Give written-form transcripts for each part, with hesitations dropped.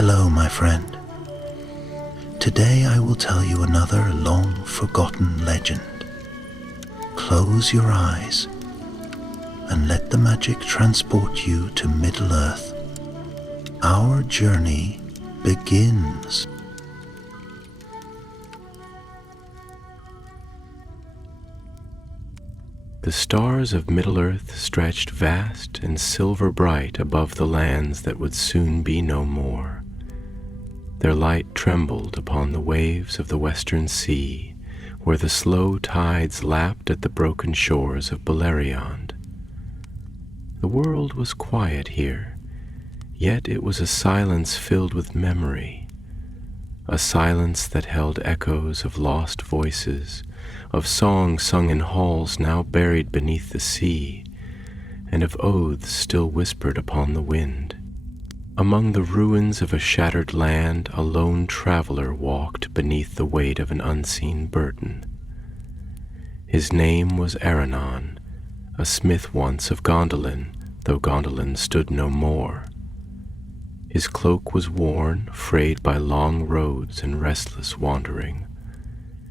Hello, my friend. Today I will tell you another long-forgotten legend. Close your eyes and let the magic transport you to Middle-earth. Our journey begins. The stars of Middle-earth stretched vast and silver-bright above the lands that would soon be no more. Their light trembled upon the waves of the western sea, where the slow tides lapped at the broken shores of Beleriand. The world was quiet here, yet it was a silence filled with memory, a silence that held echoes of lost voices, of songs sung in halls now buried beneath the sea, and of oaths still whispered upon the wind. Among the ruins of a shattered land, a lone traveler walked beneath the weight of an unseen burden. His name was Aranon, a smith once of Gondolin, though Gondolin stood no more. His cloak was worn, frayed by long roads and restless wandering.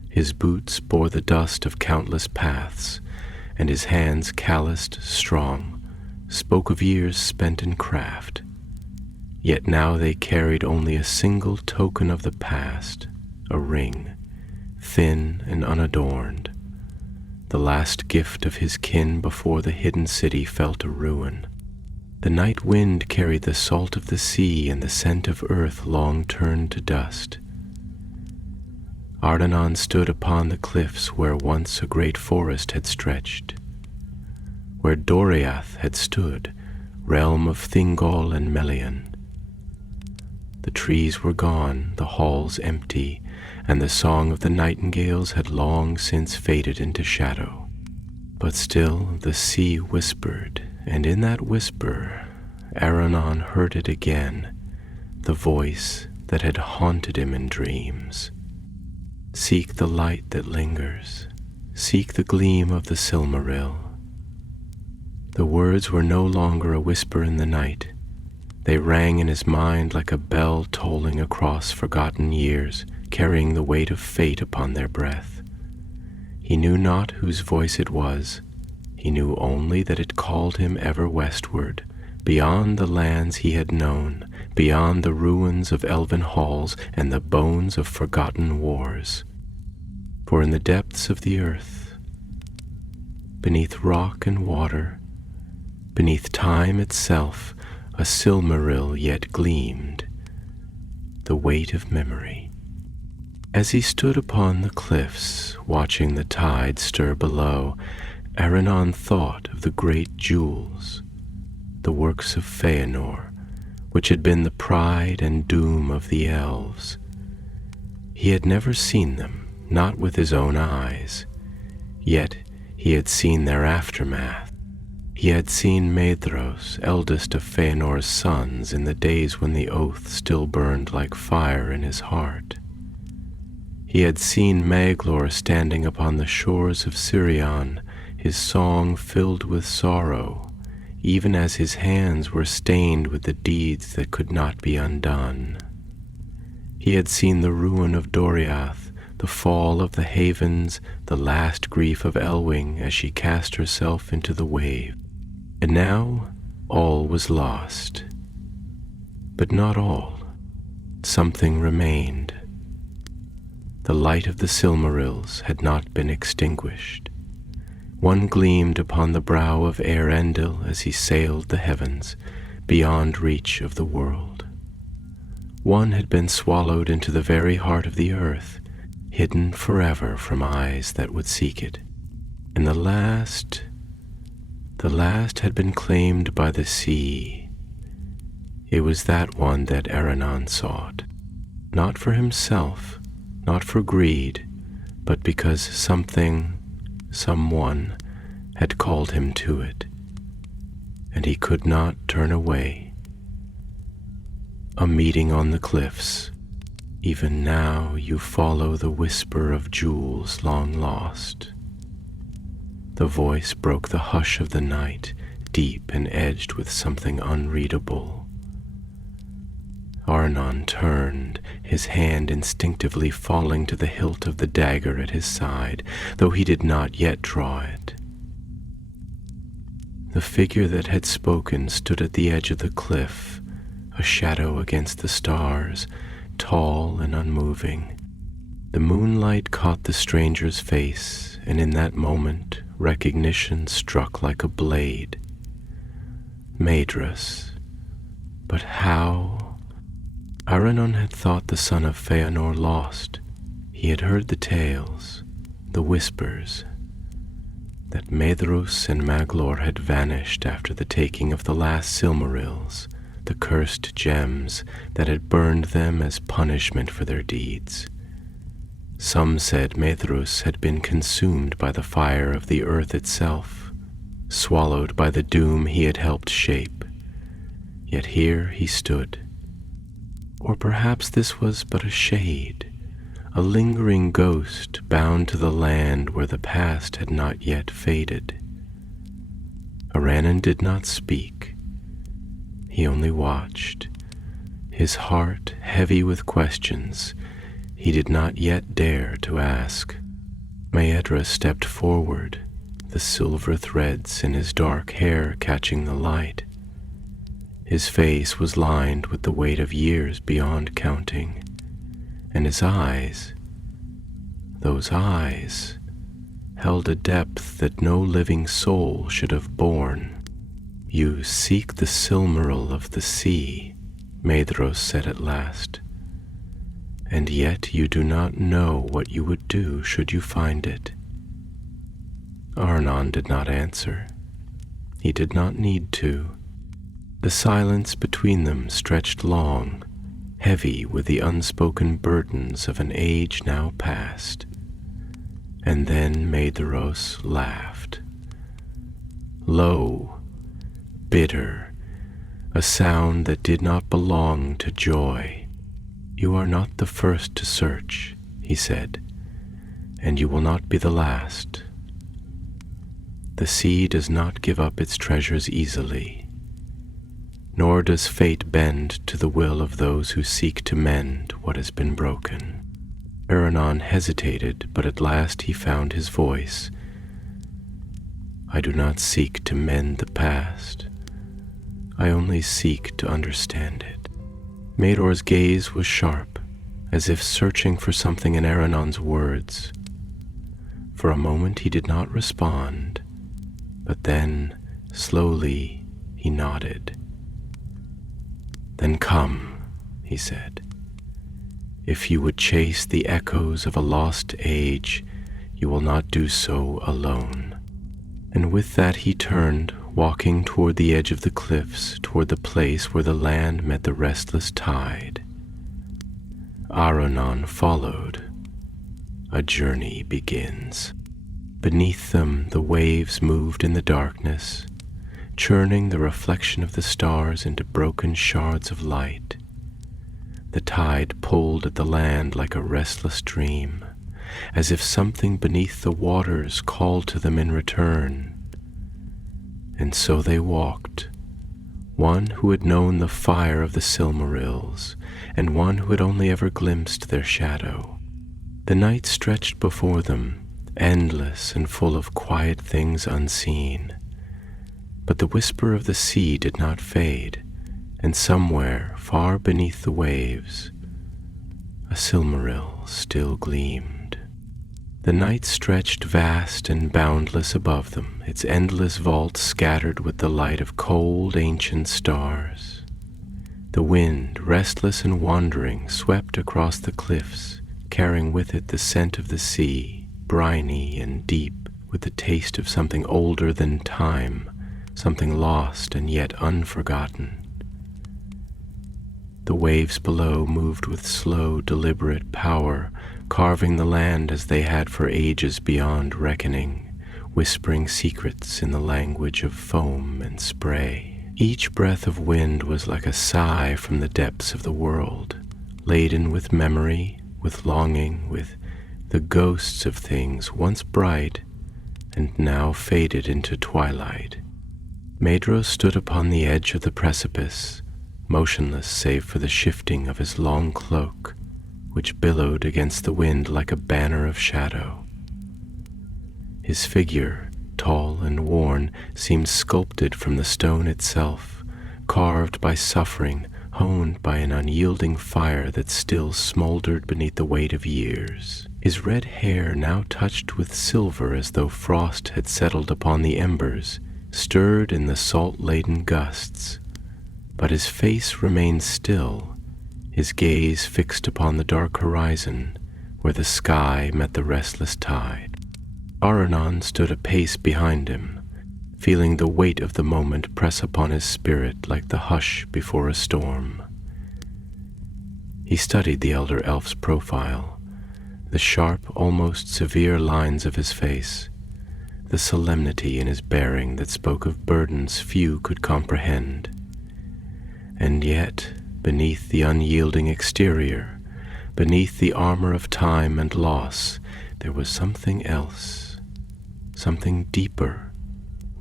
His boots bore the dust of countless paths, and his hands, calloused, strong, spoke of years spent in craft. Yet now they carried only a single token of the past, a ring, thin and unadorned, the last gift of his kin before the hidden city fell to ruin. The night wind carried the salt of the sea and the scent of earth long turned to dust. Ardanon stood upon the cliffs where once a great forest had stretched, where Doriath had stood, realm of Thingol and Melian. The trees were gone, the halls empty, and the song of the nightingales had long since faded into shadow. But still the sea whispered, and in that whisper Aranon heard it again, the voice that had haunted him in dreams. Seek the light that lingers, seek the gleam of the Silmaril. The words were no longer a whisper in the night. They rang in his mind like a bell tolling across forgotten years, carrying the weight of fate upon their breath. He knew not whose voice it was. He knew only that it called him ever westward, beyond the lands he had known, beyond the ruins of elven halls and the bones of forgotten wars. For in the depths of the earth, beneath rock and water, beneath time itself, a Silmaril yet gleamed, the weight of memory. As he stood upon the cliffs, watching the tide stir below, Aranon thought of the great jewels, the works of Feanor, which had been the pride and doom of the elves. He had never seen them, not with his own eyes, yet he had seen their aftermath. He had seen Maedhros, eldest of Feanor's sons, in the days when the oath still burned like fire in his heart. He had seen Maglor standing upon the shores of Sirion, his song filled with sorrow, even as his hands were stained with the deeds that could not be undone. He had seen the ruin of Doriath, the fall of the havens, the last grief of Elwing as she cast herself into the wave. And now all was lost. But not all. Something remained. The light of the Silmarils had not been extinguished. One gleamed upon the brow of Eärendil as he sailed the heavens, beyond reach of the world. One had been swallowed into the very heart of the earth, hidden forever from eyes that would seek it. And the last had been claimed by the sea. It was that one that Aranon sought, not for himself, not for greed, but because someone had called him to it, and he could not turn away. A meeting on the cliffs. Even now you follow the whisper of jewels long lost. The voice broke the hush of the night, deep and edged with something unreadable. Arnon turned, his hand instinctively falling to the hilt of the dagger at his side, though he did not yet draw it. The figure that had spoken stood at the edge of the cliff, a shadow against the stars, tall and unmoving. The moonlight caught the stranger's face, and in that moment recognition struck like a blade. Maedhros. But how? Aranon had thought the son of Feanor lost. He had heard the tales, the whispers, that Maedhros and Maglor had vanished after the taking of the last Silmarils, the cursed gems that had burned them as punishment for their deeds. Some said Maedhros had been consumed by the fire of the earth itself, swallowed by the doom he had helped shape. Yet here he stood. Or perhaps this was but a shade, a lingering ghost bound to the land where the past had not yet faded. Aranon did not speak. He only watched, his heart heavy with questions he did not yet dare to ask. Maedhros stepped forward, the silver threads in his dark hair catching the light. His face was lined with the weight of years beyond counting, and his eyes, those eyes, held a depth that no living soul should have borne. "You seek the Silmaril of the sea," Maedhros said at last, "and yet you do not know what you would do should you find it." Arnon did not answer. He did not need to. The silence between them stretched long, heavy with the unspoken burdens of an age now past. And then Maedhros laughed. Low, bitter, a sound that did not belong to joy. "You are not the first to search," he said, "and you will not be the last. The sea does not give up its treasures easily. Nor does fate bend to the will of those who seek to mend what has been broken." Aranon hesitated, but at last he found his voice. "I do not seek to mend the past. I only seek to understand it." Maedhor's gaze was sharp, as if searching for something in Aranon's words. For a moment he did not respond, but then, slowly, he nodded. "Then come," he said. "If you would chase the echoes of a lost age, you will not do so alone." And with that he turned, walking toward the edge of the cliffs, toward the place where the land met the restless tide. Aranon followed. A journey begins. Beneath them the waves moved in the darkness, churning the reflection of the stars into broken shards of light. The tide pulled at the land like a restless dream, as if something beneath the waters called to them in return. And so they walked, one who had known the fire of the Silmarils, and one who had only ever glimpsed their shadow. The night stretched before them, endless and full of quiet things unseen. But the whisper of the sea did not fade, and somewhere, far beneath the waves, a Silmaril still gleamed. The night stretched vast and boundless above them, its endless vault scattered with the light of cold, ancient stars. The wind, restless and wandering, swept across the cliffs, carrying with it the scent of the sea, briny and deep, with the taste of something older than time, something lost and yet unforgotten. The waves below moved with slow, deliberate power, carving the land as they had for ages beyond reckoning, whispering secrets in the language of foam and spray. Each breath of wind was like a sigh from the depths of the world, laden with memory, with longing, with the ghosts of things once bright and now faded into twilight. Maedhros stood upon the edge of the precipice, motionless save for the shifting of his long cloak, which billowed against the wind like a banner of shadow. His figure, tall and worn, seemed sculpted from the stone itself, carved by suffering, honed by an unyielding fire that still smoldered beneath the weight of years. His red hair, now touched with silver as though frost had settled upon the embers, stirred in the salt-laden gusts, but his face remained still, his gaze fixed upon the dark horizon where the sky met the restless tide. Aranon stood a pace behind him, feeling the weight of the moment press upon his spirit like the hush before a storm. He studied the elder elf's profile, the sharp, almost severe lines of his face, the solemnity in his bearing that spoke of burdens few could comprehend. And yet, beneath the unyielding exterior, beneath the armor of time and loss, there was something else, something deeper,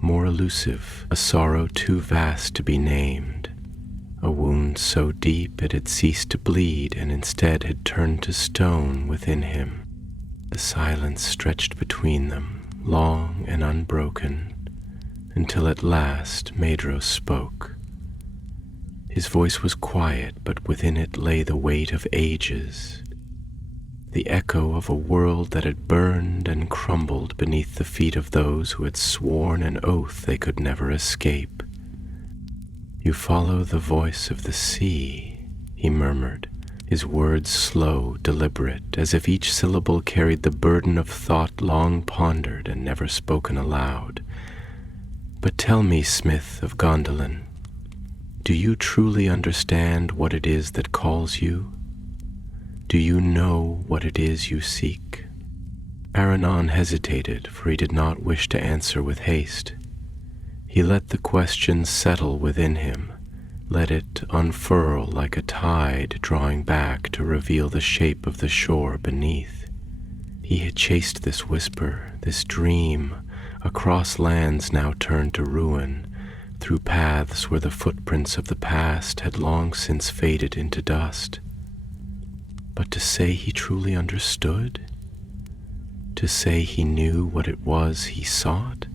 more elusive, a sorrow too vast to be named, a wound so deep it had ceased to bleed and instead had turned to stone within him. The silence stretched between them, long and unbroken, until at last Maedhros spoke. His voice was quiet, but within it lay the weight of ages, the echo of a world that had burned and crumbled beneath the feet of those who had sworn an oath they could never escape. "You follow the voice of the sea," he murmured, his words slow, deliberate, as if each syllable carried the burden of thought long pondered and never spoken aloud. "But tell me, smith of Gondolin, do you truly understand what it is that calls you? Do you know what it is you seek?" Aranon hesitated, for he did not wish to answer with haste. He let the question settle within him, let it unfurl like a tide drawing back to reveal the shape of the shore beneath. He had chased this whisper, this dream, across lands now turned to ruin, through paths where the footprints of the past had long since faded into dust. But to say he truly understood, to say he knew what it was he sought,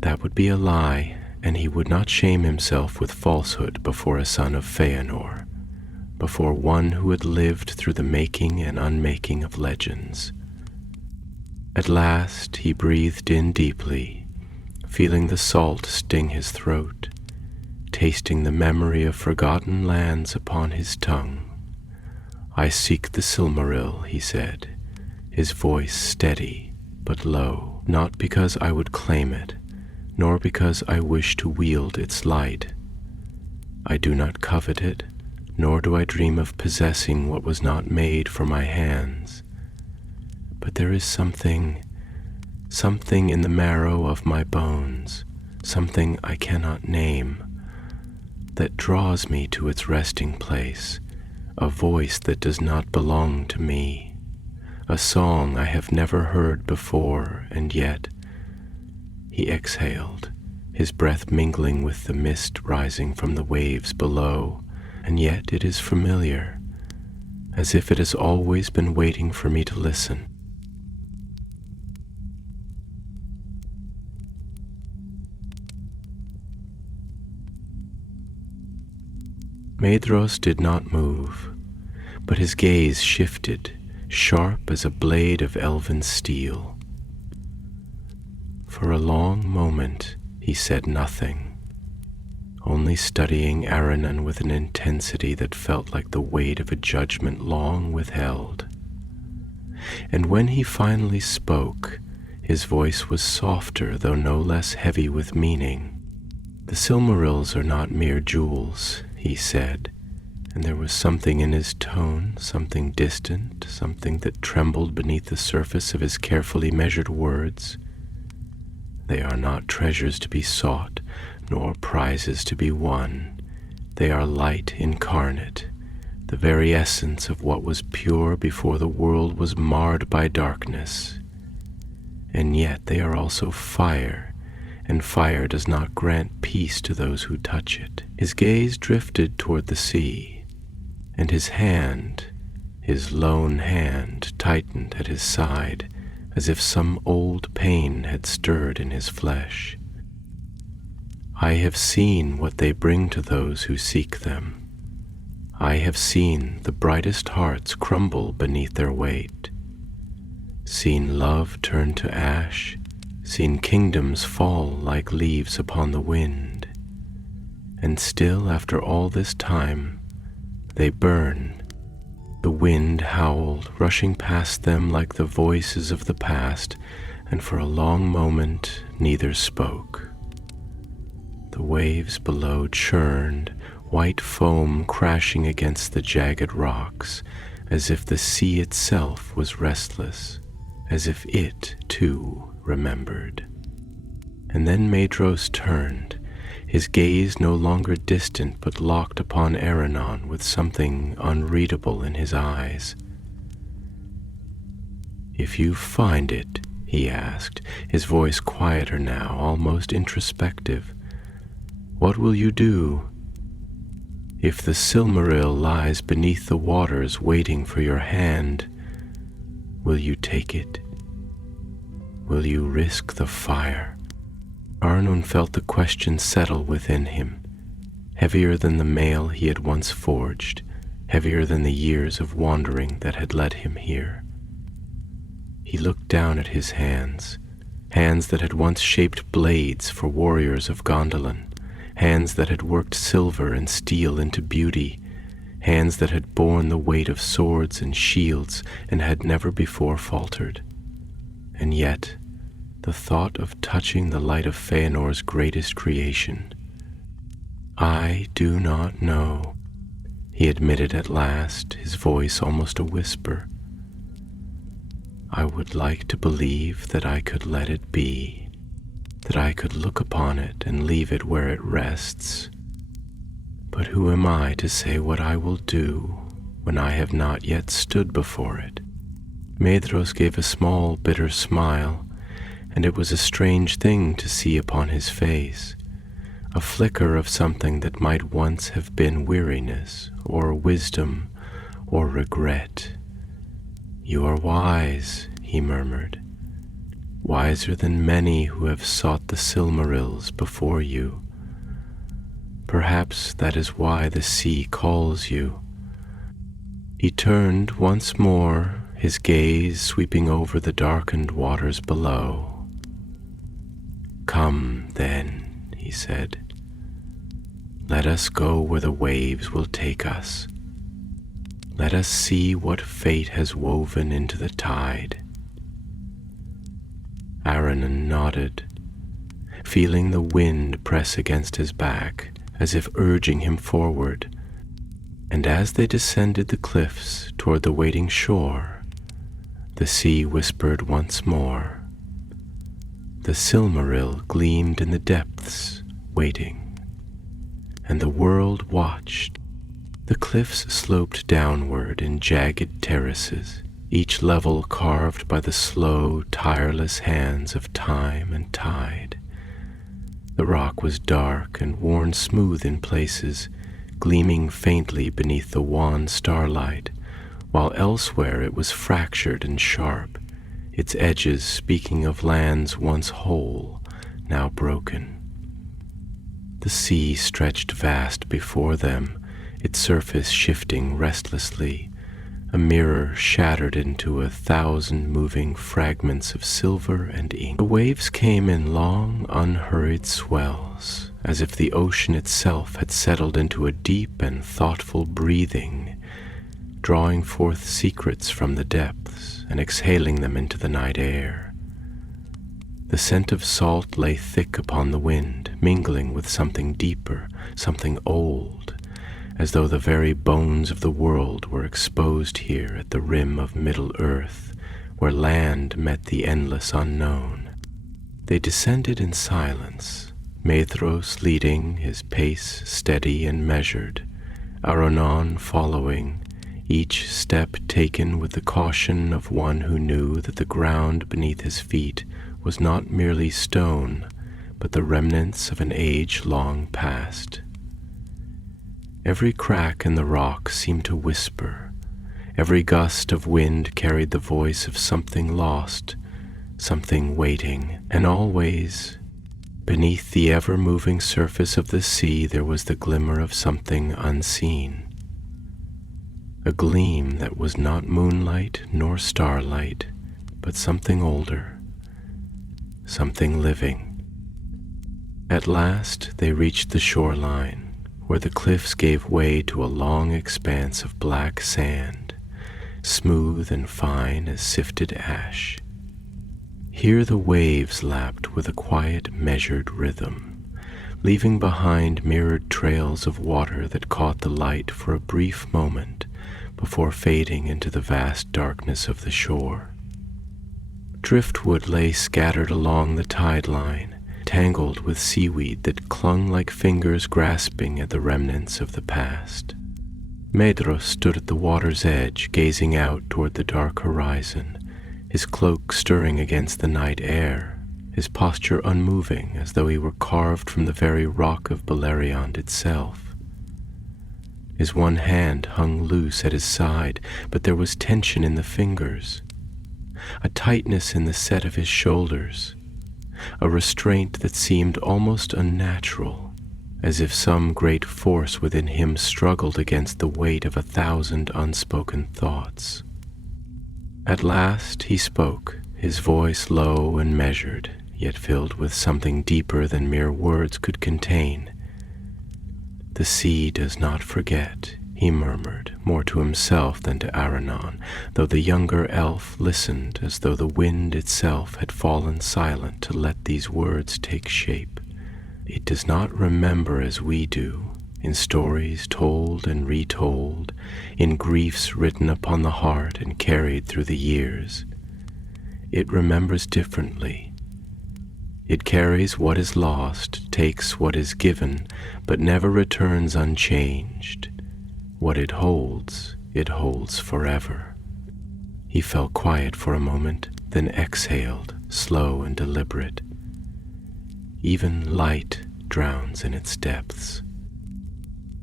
that would be a lie, and he would not shame himself with falsehood before a son of Feanor, before one who had lived through the making and unmaking of legends. At last he breathed in deeply, feeling the salt sting his throat, tasting the memory of forgotten lands upon his tongue. "I seek the Silmaril," he said, his voice steady but low, "not because I would claim it, nor because I wish to wield its light. I do not covet it, nor do I dream of possessing what was not made for my hands. But there is something in the marrow of my bones, something I cannot name, that draws me to its resting place, a voice that does not belong to me, a song I have never heard before, and yet—" He exhaled, his breath mingling with the mist rising from the waves below, "and yet it is familiar, as if it has always been waiting for me to listen." Maedhros did not move, but his gaze shifted, sharp as a blade of elven steel. For a long moment he said nothing, only studying Aranon with an intensity that felt like the weight of a judgment long withheld. And when he finally spoke, his voice was softer though no less heavy with meaning. "The Silmarils are not mere jewels," he said, and there was something in his tone, something distant, something that trembled beneath the surface of his carefully measured words. "They are not treasures to be sought, nor prizes to be won. They are light incarnate, the very essence of what was pure before the world was marred by darkness. And yet they are also fire, and fire does not grant peace to those who touch it. His gaze drifted toward the sea, and his lone hand, tightened at his side, as if some old pain had stirred in his flesh. I have seen what they bring to those who seek them. I have seen the brightest hearts crumble beneath their weight, seen love turn to ash, seen kingdoms fall like leaves upon the wind, and still after all this time they burn. The wind howled, rushing past them like the voices of the past, and for a long moment neither spoke. The waves below churned, white foam crashing against the jagged rocks, as if the sea itself was restless, as if it, too, remembered. And then Maedhros turned, his gaze no longer distant but locked upon Aranon with something unreadable in his eyes. "If you find it," he asked, his voice quieter now, almost introspective, "what will you do? If the Silmaril lies beneath the waters waiting for your hand, will you take it? Will you risk the fire?" Aranon felt the question settle within him, heavier than the mail he had once forged, heavier than the years of wandering that had led him here. He looked down at his hands that had once shaped blades for warriors of Gondolin, hands that had worked silver and steel into beauty, hands that had borne the weight of swords and shields and had never before faltered. And yet, the thought of touching the light of Feanor's greatest creation. "I do not know," he admitted at last, his voice almost a whisper. "I would like to believe that I could let it be, that I could look upon it and leave it where it rests. But who am I to say what I will do when I have not yet stood before it?" Maedhros gave a small, bitter smile, and it was a strange thing to see upon his face, a flicker of something that might once have been weariness, or wisdom, or regret. "You are wise," he murmured, "wiser than many who have sought the Silmarils before you. Perhaps that is why the sea calls you." He turned once more, his gaze sweeping over the darkened waters below. "Come, then," he said. "Let us go where the waves will take us. Let us see what fate has woven into the tide." Aranon nodded, feeling the wind press against his back, as if urging him forward, and as they descended the cliffs toward the waiting shore, the sea whispered once more. The Silmaril gleamed in the depths, waiting, and the world watched. The cliffs sloped downward in jagged terraces, each level carved by the slow, tireless hands of time and tide. The rock was dark and worn smooth in places, gleaming faintly beneath the wan starlight, while elsewhere it was fractured and sharp, its edges speaking of lands once whole, now broken. The sea stretched vast before them, its surface shifting restlessly, a mirror shattered into 1,000 moving fragments of silver and ink. The waves came in long, unhurried swells, as if the ocean itself had settled into a deep and thoughtful breathing, drawing forth secrets from the depths and exhaling them into the night air. The scent of salt lay thick upon the wind, mingling with something deeper, something old, as though the very bones of the world were exposed here at the rim of Middle-earth, where land met the endless unknown. They descended in silence, Maedhros leading, his pace steady and measured, Aranon following, each step taken with the caution of one who knew that the ground beneath his feet was not merely stone, but the remnants of an age long past. Every crack in the rock seemed to whisper. Every gust of wind carried the voice of something lost, something waiting, and always, beneath the ever-moving surface of the sea, there was the glimmer of something unseen. A gleam that was not moonlight nor starlight, but something older, something living. At last they reached the shoreline, where the cliffs gave way to a long expanse of black sand, smooth and fine as sifted ash. Here the waves lapped with a quiet, measured rhythm, leaving behind mirrored trails of water that caught the light for a brief moment before fading into the vast darkness of the shore. Driftwood lay scattered along the tide line, tangled with seaweed that clung like fingers grasping at the remnants of the past. Medros stood at the water's edge, gazing out toward the dark horizon, his cloak stirring against the night air, his posture unmoving as though he were carved from the very rock of Beleriand itself. His one hand hung loose at his side, but there was tension in the fingers, a tightness in the set of his shoulders, a restraint that seemed almost unnatural, as if some great force within him struggled against the weight of 1,000 unspoken thoughts. At last he spoke, his voice low and measured, yet filled with something deeper than mere words could contain. "The sea does not forget," he murmured, more to himself than to Aranon, though the younger elf listened as though the wind itself had fallen silent to let these words take shape. "It does not remember as we do, in stories told and retold, in griefs written upon the heart and carried through the years. It remembers differently. It carries what is lost, takes what is given, but never returns unchanged. What it holds forever." He fell quiet for a moment, then exhaled, slow and deliberate. "Even light drowns in its depths."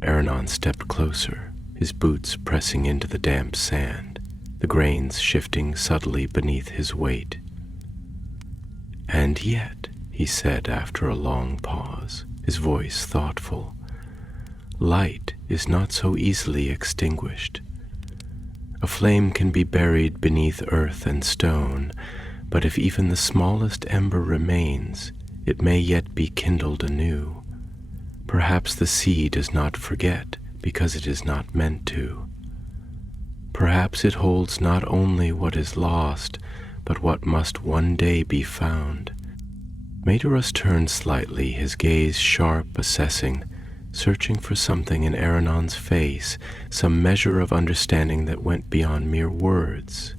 Aranon stepped closer, his boots pressing into the damp sand, the grains shifting subtly beneath his weight. "And yet," he said after a long pause, his voice thoughtful, "light is not so easily extinguished. A flame can be buried beneath earth and stone, but if even the smallest ember remains, it may yet be kindled anew. Perhaps the sea does not forget because it is not meant to. Perhaps it holds not only what is lost, but what must one day be found." Medros turned slightly, his gaze sharp, assessing, searching for something in Aranon's face, some measure of understanding that went beyond mere words.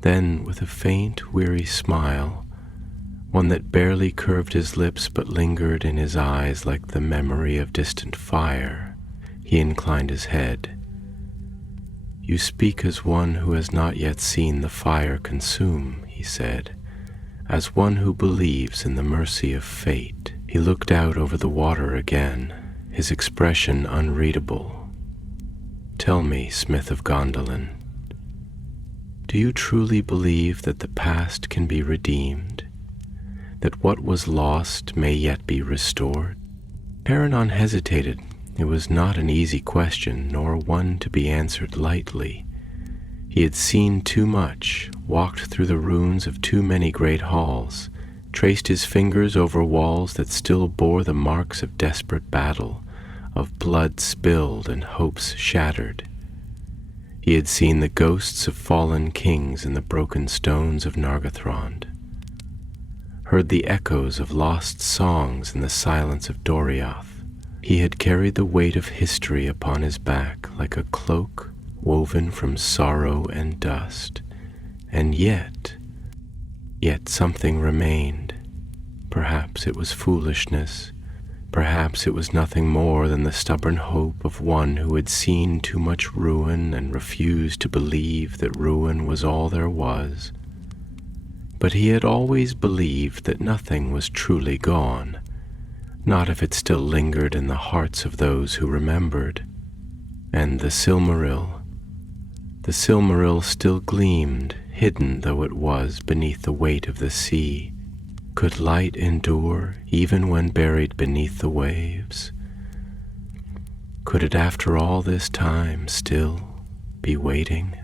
Then, with a faint, weary smile, one that barely curved his lips but lingered in his eyes like the memory of distant fire, he inclined his head. "You speak as one who has not yet seen the fire consume," he said, "as one who believes in the mercy of fate." He looked out over the water again, his expression unreadable. "Tell me, Smith of Gondolin, do you truly believe that the past can be redeemed? That what was lost may yet be restored?" Aranon hesitated. It was not an easy question, nor one to be answered lightly. He had seen too much, walked through the ruins of too many great halls, traced his fingers over walls that still bore the marks of desperate battle, of blood spilled and hopes shattered. He had seen the ghosts of fallen kings in the broken stones of Nargothrond, heard the echoes of lost songs in the silence of Doriath. He had carried the weight of history upon his back like a cloak woven from sorrow and dust, and yet something remained. Perhaps it was foolishness, perhaps it was nothing more than the stubborn hope of one who had seen too much ruin and refused to believe that ruin was all there was. But he had always believed that nothing was truly gone, not if it still lingered in the hearts of those who remembered. And the Silmaril still gleamed, hidden though it was beneath the weight of the sea. Could light endure even when buried beneath the waves? Could it after all this time still be waiting?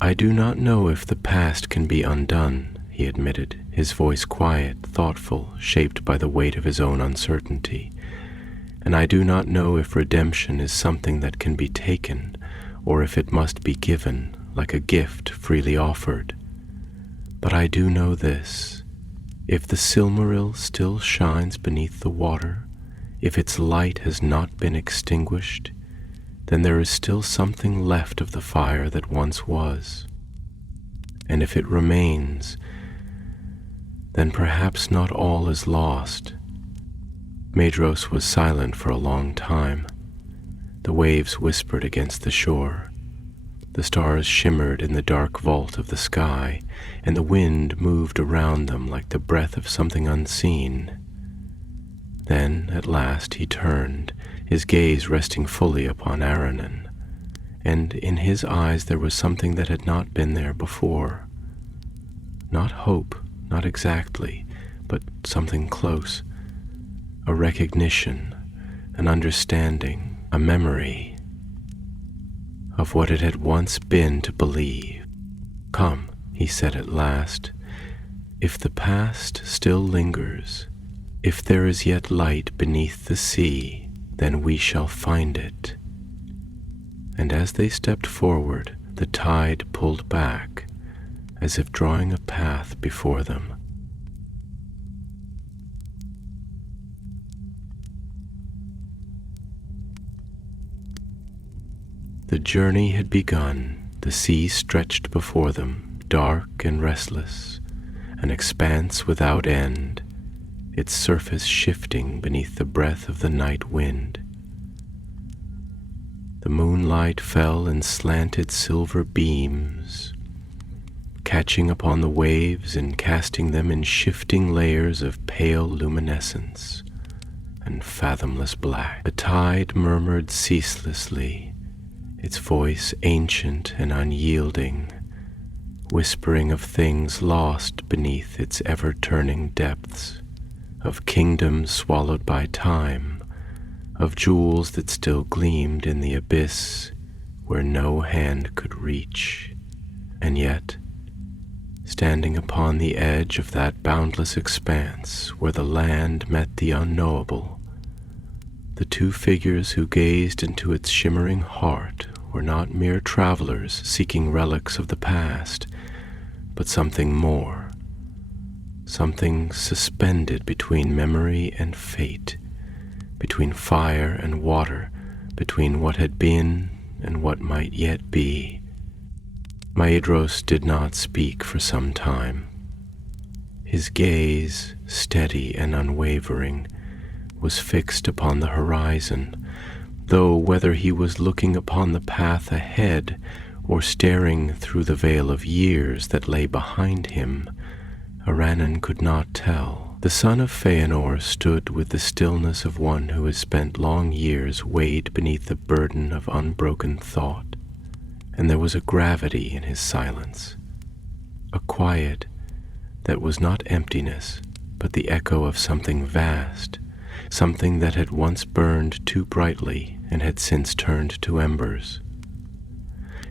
"I do not know if the past can be undone," he admitted, his voice quiet, thoughtful, shaped by the weight of his own uncertainty. "And I do not know if redemption is something that can be taken, or if it must be given, like a gift freely offered. But I do know this: if the Silmaril still shines beneath the water, if its light has not been extinguished, then there is still something left of the fire that once was. And if it remains, then perhaps not all is lost." Maedhros was silent for a long time. The waves whispered against the shore. The stars shimmered in the dark vault of the sky, and the wind moved around them like the breath of something unseen. Then, at last, he turned, his gaze resting fully upon Aranon, and in his eyes there was something that had not been there before. Not hope, not exactly, but something close. A recognition, an understanding, a memory of what it had once been to believe. "Come," he said at last, "if the past still lingers, if there is yet light beneath the sea, then we shall find it." And as they stepped forward, the tide pulled back, as if drawing a path before them. The journey had begun. The sea stretched before them, dark and restless, an expanse without end, its surface shifting beneath the breath of the night wind. The moonlight fell in slanted silver beams, catching upon the waves and casting them in shifting layers of pale luminescence and fathomless black. The tide murmured ceaselessly, its voice ancient and unyielding, whispering of things lost beneath its ever-turning depths, of kingdoms swallowed by time, of jewels that still gleamed in the abyss where no hand could reach. And yet, standing upon the edge of that boundless expanse where the land met the unknowable, the two figures who gazed into its shimmering heart were not mere travelers seeking relics of the past, but something more, something suspended between memory and fate, between fire and water, between what had been and what might yet be. Maedhros did not speak for some time. His gaze, steady and unwavering, was fixed upon the horizon, though whether he was looking upon the path ahead or staring through the veil of years that lay behind him, Aranon could not tell. The son of Feanor stood with the stillness of one who has spent long years weighed beneath the burden of unbroken thought, and there was a gravity in his silence, a quiet that was not emptiness, but the echo of something vast, something that had once burned too brightly and had since turned to embers.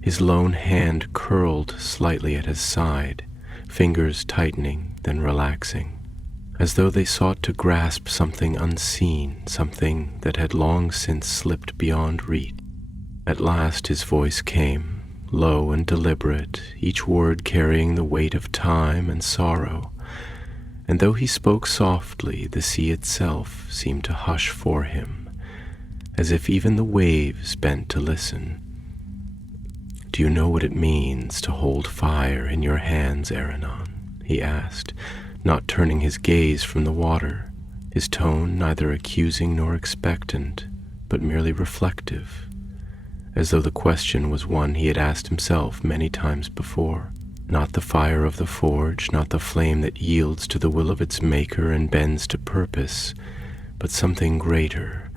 His lone hand curled slightly at his side, fingers tightening, then relaxing, as though they sought to grasp something unseen, something that had long since slipped beyond reach. At last his voice came, low and deliberate, each word carrying the weight of time and sorrow, and though he spoke softly, the sea itself seemed to hush for him, as if even the waves bent to listen. "Do you know what it means to hold fire in your hands, Aranon?" he asked, not turning his gaze from the water, his tone neither accusing nor expectant, but merely reflective, as though the question was one he had asked himself many times before. Not the fire of the forge, not the flame that yields to the will of its maker and bends to purpose, but something greater,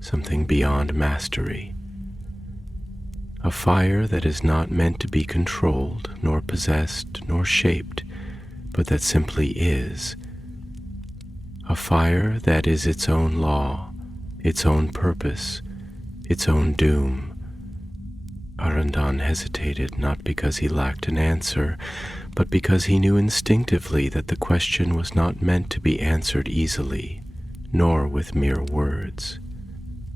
something beyond mastery. A fire that is not meant to be controlled, nor possessed, nor shaped, but that simply is. A fire that is its own law, its own purpose, its own doom. Arundon hesitated, not because he lacked an answer, but because he knew instinctively that the question was not meant to be answered easily, nor with mere words.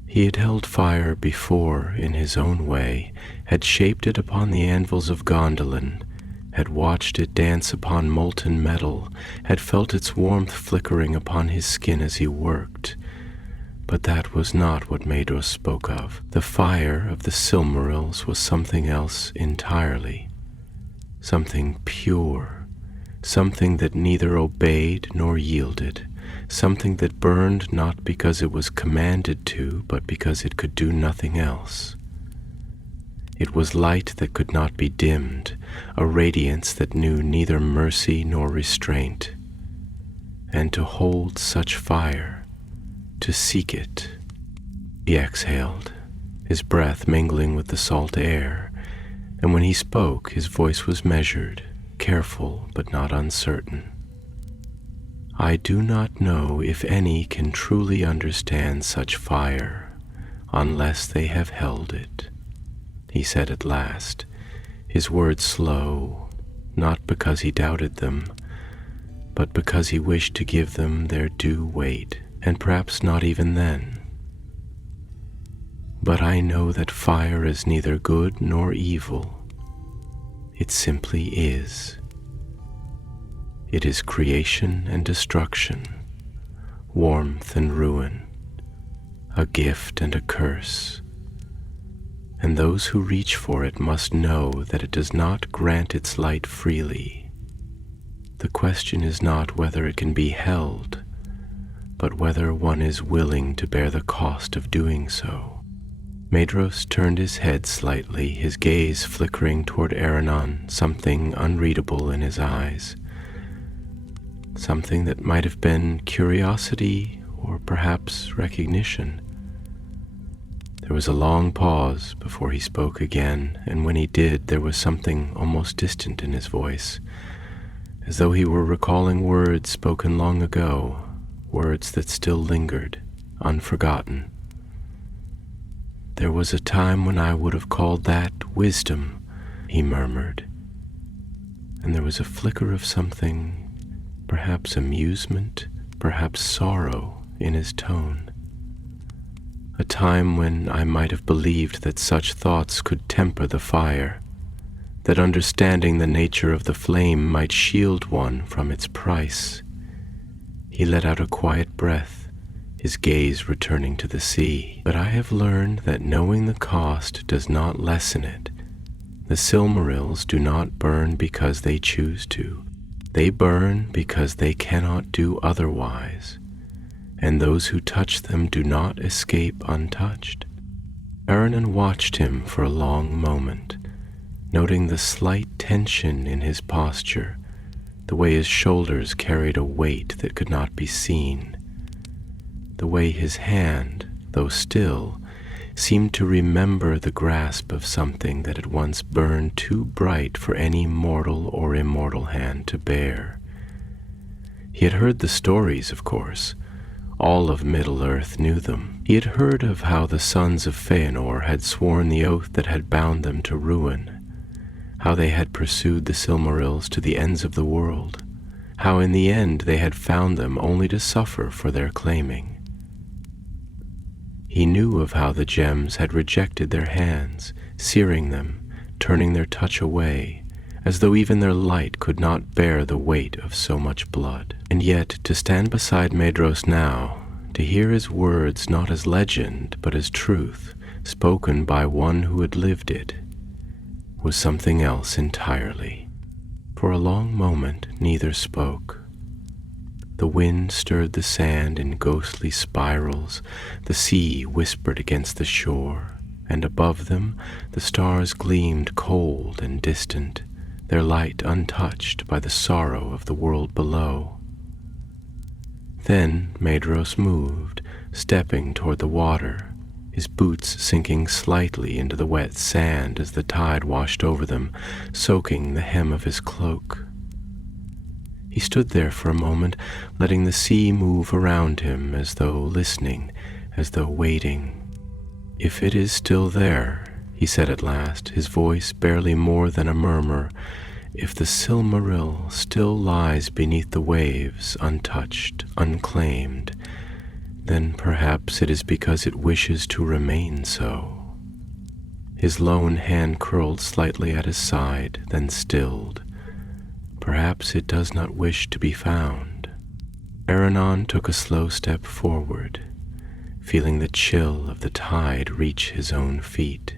He had held fire before in his own way, had shaped it upon the anvils of Gondolin, had watched it dance upon molten metal, had felt its warmth flickering upon his skin as he worked. But that was not what Maedhros spoke of. The fire of the Silmarils was something else entirely, something pure, something that neither obeyed nor yielded, something that burned not because it was commanded to, but because it could do nothing else. It was light that could not be dimmed, a radiance that knew neither mercy nor restraint. And to hold such fire, to seek it. He exhaled, his breath mingling with the salt air, and when he spoke, his voice was measured, careful but not uncertain. I do not know if any can truly understand such fire unless they have held it, he said at last, his words slow, not because he doubted them, but because he wished to give them their due weight. And perhaps not even then. But I know that fire is neither good nor evil. It simply is. It is creation and destruction, warmth and ruin, a gift and a curse. And those who reach for it must know that it does not grant its light freely. The question is not whether it can be held, but whether one is willing to bear the cost of doing so. Maedhros turned his head slightly, his gaze flickering toward Aranon, something unreadable in his eyes, something that might have been curiosity or perhaps recognition. There was a long pause before he spoke again, and when he did, there was something almost distant in his voice, as though he were recalling words spoken long ago, words that still lingered, unforgotten. There was a time when I would have called that wisdom, he murmured, and there was a flicker of something, perhaps amusement, perhaps sorrow in his tone. A time when I might have believed that such thoughts could temper the fire, that understanding the nature of the flame might shield one from its price. He let out a quiet breath, his gaze returning to the sea. But I have learned that knowing the cost does not lessen it. The Silmarils do not burn because they choose to. They burn because they cannot do otherwise, and those who touch them do not escape untouched. Aranon watched him for a long moment, noting the slight tension in his posture, the way his shoulders carried a weight that could not be seen, the way his hand, though still, seemed to remember the grasp of something that had once burned too bright for any mortal or immortal hand to bear. He had heard the stories, of course. All of Middle-earth knew them. He had heard of how the sons of Feanor had sworn the oath that had bound them to ruin, how they had pursued the Silmarils to the ends of the world, how in the end they had found them only to suffer for their claiming. He knew of how the gems had rejected their hands, searing them, turning their touch away, as though even their light could not bear the weight of so much blood. And yet, to stand beside Maedhros now, to hear his words not as legend but as truth, spoken by one who had lived it, was something else entirely. For a long moment neither spoke. The wind stirred the sand in ghostly spirals, the sea whispered against the shore, and above them the stars gleamed cold and distant, their light untouched by the sorrow of the world below. Then Medros moved, stepping toward the water, his boots sinking slightly into the wet sand as the tide washed over them, soaking the hem of his cloak. He stood there for a moment, letting the sea move around him as though listening, as though waiting. "If it is still there," he said at last, his voice barely more than a murmur, "if the Silmaril still lies beneath the waves, untouched, unclaimed, then perhaps it is because it wishes to remain so." His lone hand curled slightly at his side, then stilled. Perhaps it does not wish to be found. Aranon took a slow step forward, feeling the chill of the tide reach his own feet,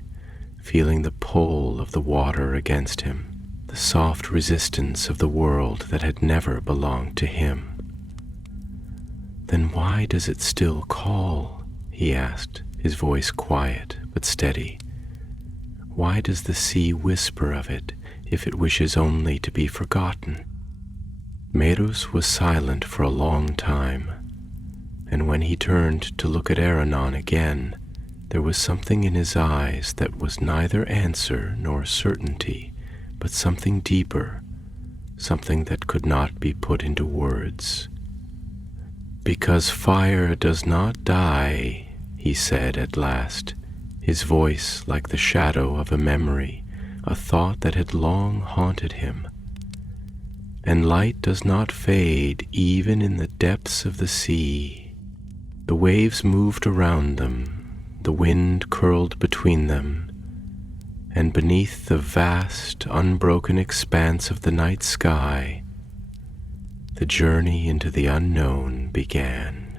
feeling the pull of the water against him, the soft resistance of the world that had never belonged to him. "Then why does it still call?" he asked, his voice quiet but steady. "Why does the sea whisper of it if it wishes only to be forgotten?" Medros was silent for a long time, and when he turned to look at Aranon again, there was something in his eyes that was neither answer nor certainty, but something deeper, something that could not be put into words. "Because fire does not die," he said at last, his voice like the shadow of a memory, a thought that had long haunted him. "And light does not fade even in the depths of the sea." The waves moved around them, the wind curled between them, and beneath the vast, unbroken expanse of the night sky, the journey into the unknown began.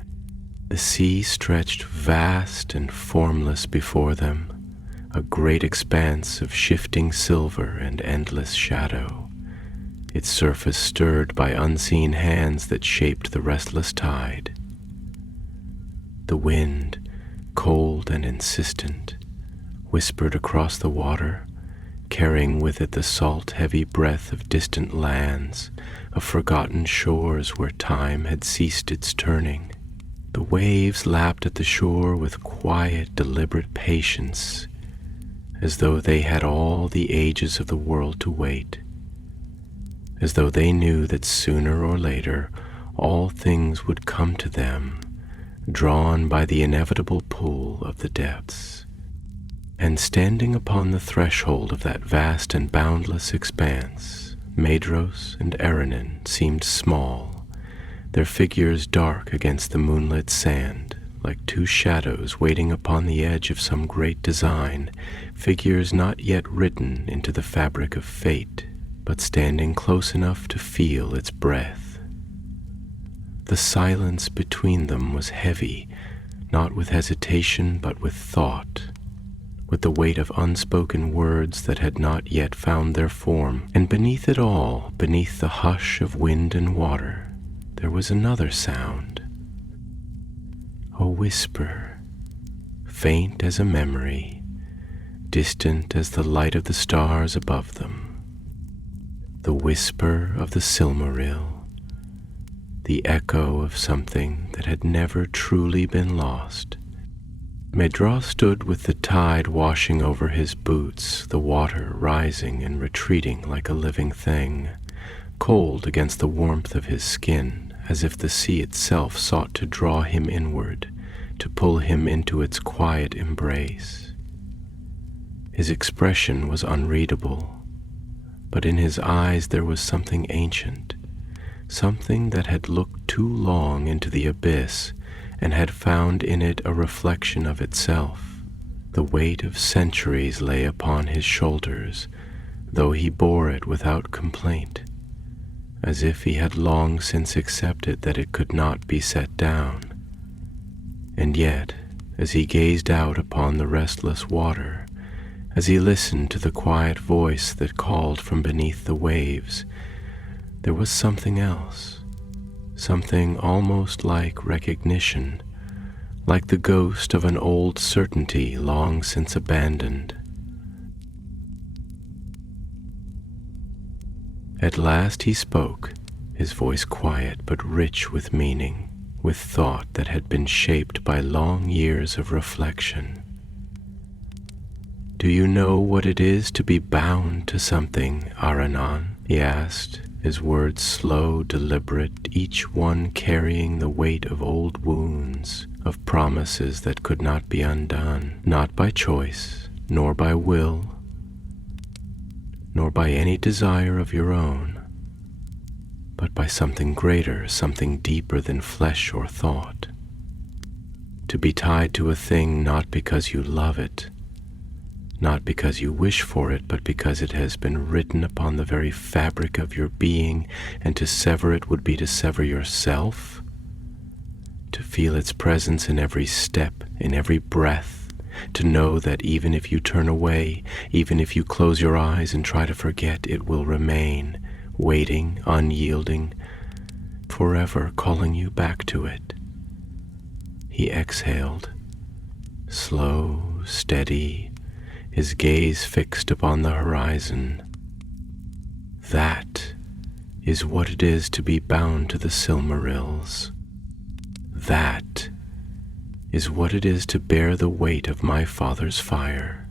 The sea stretched vast and formless before them, a great expanse of shifting silver and endless shadow, its surface stirred by unseen hands that shaped the restless tide. The wind, cold and insistent, whispered across the water, carrying with it the salt-heavy breath of distant lands, of forgotten shores where time had ceased its turning. The waves lapped at the shore with quiet, deliberate patience, as though they had all the ages of the world to wait, as though they knew that sooner or later all things would come to them, drawn by the inevitable pull of the depths. And standing upon the threshold of that vast and boundless expanse, Medros and Aranon seemed small, their figures dark against the moonlit sand, like two shadows waiting upon the edge of some great design, figures not yet written into the fabric of fate, but standing close enough to feel its breath. The silence between them was heavy, not with hesitation but with thought, with the weight of unspoken words that had not yet found their form, and beneath it all, beneath the hush of wind and water, there was another sound. A whisper, faint as a memory, distant as the light of the stars above them. The whisper of the Silmaril, the echo of something that had never truly been lost. Medros stood with the tide washing over his boots, the water rising and retreating like a living thing, cold against the warmth of his skin, as if the sea itself sought to draw him inward, to pull him into its quiet embrace. His expression was unreadable, but in his eyes there was something ancient, something that had looked too long into the abyss and had found in it a reflection of itself. The weight of centuries lay upon his shoulders, though he bore it without complaint, as if he had long since accepted that it could not be set down. And yet, as he gazed out upon the restless water, as he listened to the quiet voice that called from beneath the waves, there was something else, something almost like recognition, like the ghost of an old certainty long since abandoned. At last he spoke, his voice quiet but rich with meaning, with thought that had been shaped by long years of reflection. "Do you know what it is to be bound to something, Aranan?" he asked, his words slow, deliberate, each one carrying the weight of old wounds, of promises that could not be undone, not by choice, nor by will, nor by any desire of your own, but by something greater, something deeper than flesh or thought. To be tied to a thing not because you love it, not because you wish for it, but because it has been written upon the very fabric of your being, and to sever it would be to sever yourself. To feel its presence in every step, in every breath, to know that even if you turn away, even if you close your eyes and try to forget, it will remain, waiting, unyielding, forever calling you back to it. He exhaled, slow, steady, his gaze fixed upon the horizon. That is what it is to be bound to the Silmarils. That is what it is to bear the weight of my father's fire.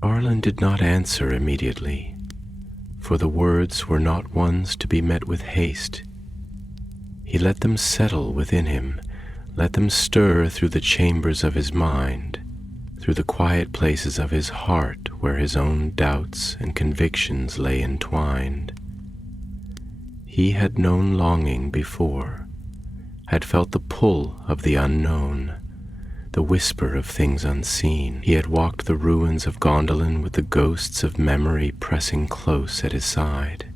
Arlen did not answer immediately, for the words were not ones to be met with haste. He let them settle within him, let them stir through the chambers of his mind, through the quiet places of his heart where his own doubts and convictions lay entwined. He had known longing before, had felt the pull of the unknown, the whisper of things unseen. He had walked the ruins of Gondolin with the ghosts of memory pressing close at his side,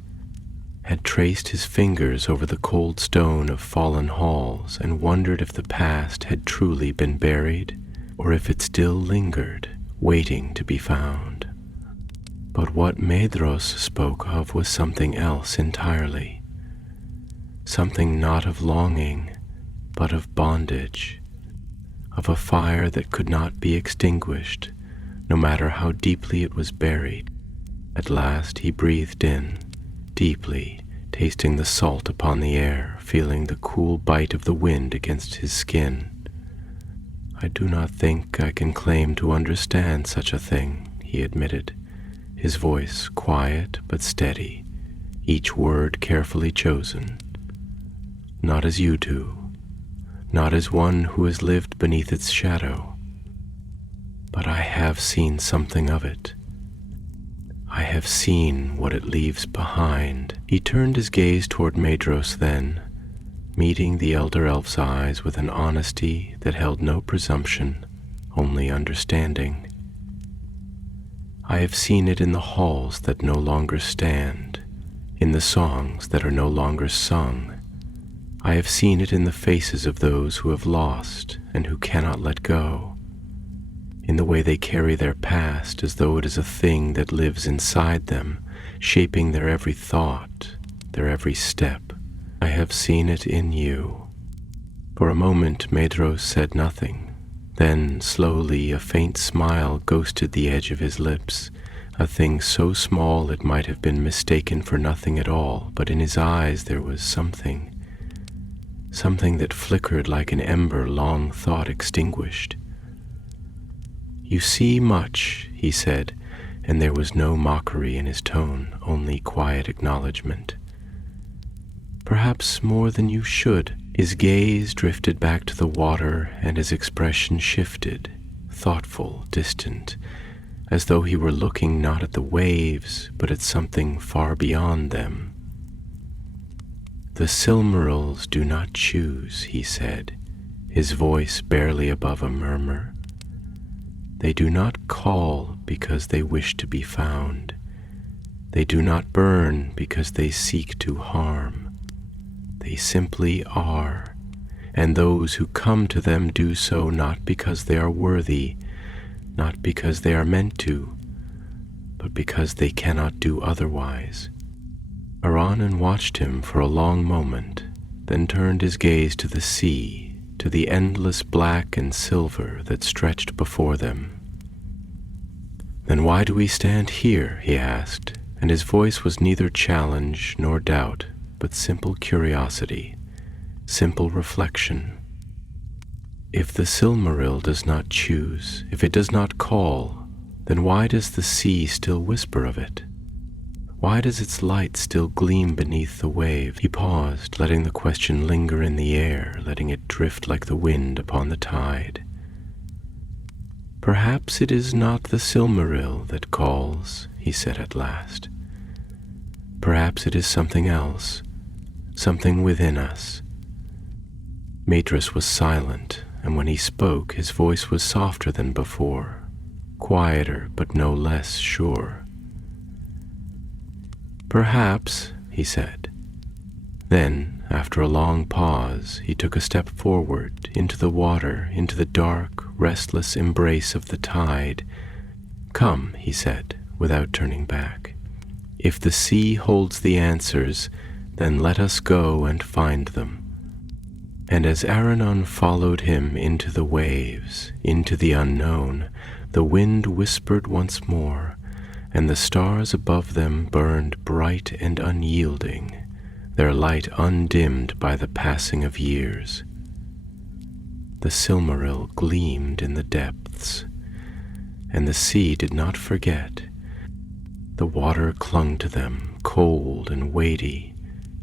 had traced his fingers over the cold stone of fallen halls and wondered if the past had truly been buried, or if it still lingered, waiting to be found. But what Medros spoke of was something else entirely, something not of longing, but of bondage, of a fire that could not be extinguished, no matter how deeply it was buried. At last he breathed in, deeply, tasting the salt upon the air, feeling the cool bite of the wind against his skin. "I do not think I can claim to understand such a thing," he admitted, his voice quiet but steady, each word carefully chosen. "Not as you do, not as one who has lived beneath its shadow, but I have seen something of it. I have seen what it leaves behind." He turned his gaze toward Medros then, meeting the elder elf's eyes with an honesty that held no presumption, only understanding. "I have seen it in the halls that no longer stand, in the songs that are no longer sung. I have seen it in the faces of those who have lost and who cannot let go, in the way they carry their past as though it is a thing that lives inside them, shaping their every thought, their every step. I have seen it in you." For a moment Medros said nothing. Then, slowly, a faint smile ghosted the edge of his lips, a thing so small it might have been mistaken for nothing at all, but in his eyes there was something that flickered like an ember long thought extinguished. "You see much," he said, and there was no mockery in his tone, only quiet acknowledgement. "Perhaps more than you should." His gaze drifted back to the water, and his expression shifted, thoughtful, distant, as though he were looking not at the waves, but at something far beyond them. "The Silmarils do not choose," he said, his voice barely above a murmur. "They do not call because they wish to be found. They do not burn because they seek to harm. They simply are, and those who come to them do so not because they are worthy, not because they are meant to, but because they cannot do otherwise." Aranan watched him for a long moment, then turned his gaze to the sea, to the endless black and silver that stretched before them. "Then why do we stand here?" he asked, and his voice was neither challenge nor doubt, but simple curiosity, simple reflection. If the Silmaril does not choose, if it does not call, then why does the sea still whisper of it? Why does its light still gleam beneath the wave? He paused, letting the question linger in the air, letting it drift like the wind upon the tide. Perhaps it is not the Silmaril that calls, he said at last. Perhaps it is something else, something within us. Matrus was silent, and when he spoke, his voice was softer than before, quieter but no less sure. Perhaps, he said. Then, after a long pause, he took a step forward into the water, into the dark, restless embrace of the tide. Come, he said, without turning back. If the sea holds the answers, then let us go and find them. And as Aranon followed him into the waves, into the unknown, the wind whispered once more, and the stars above them burned bright and unyielding, their light undimmed by the passing of years. The Silmaril gleamed in the depths, and the sea did not forget. The water clung to them, cold and weighty,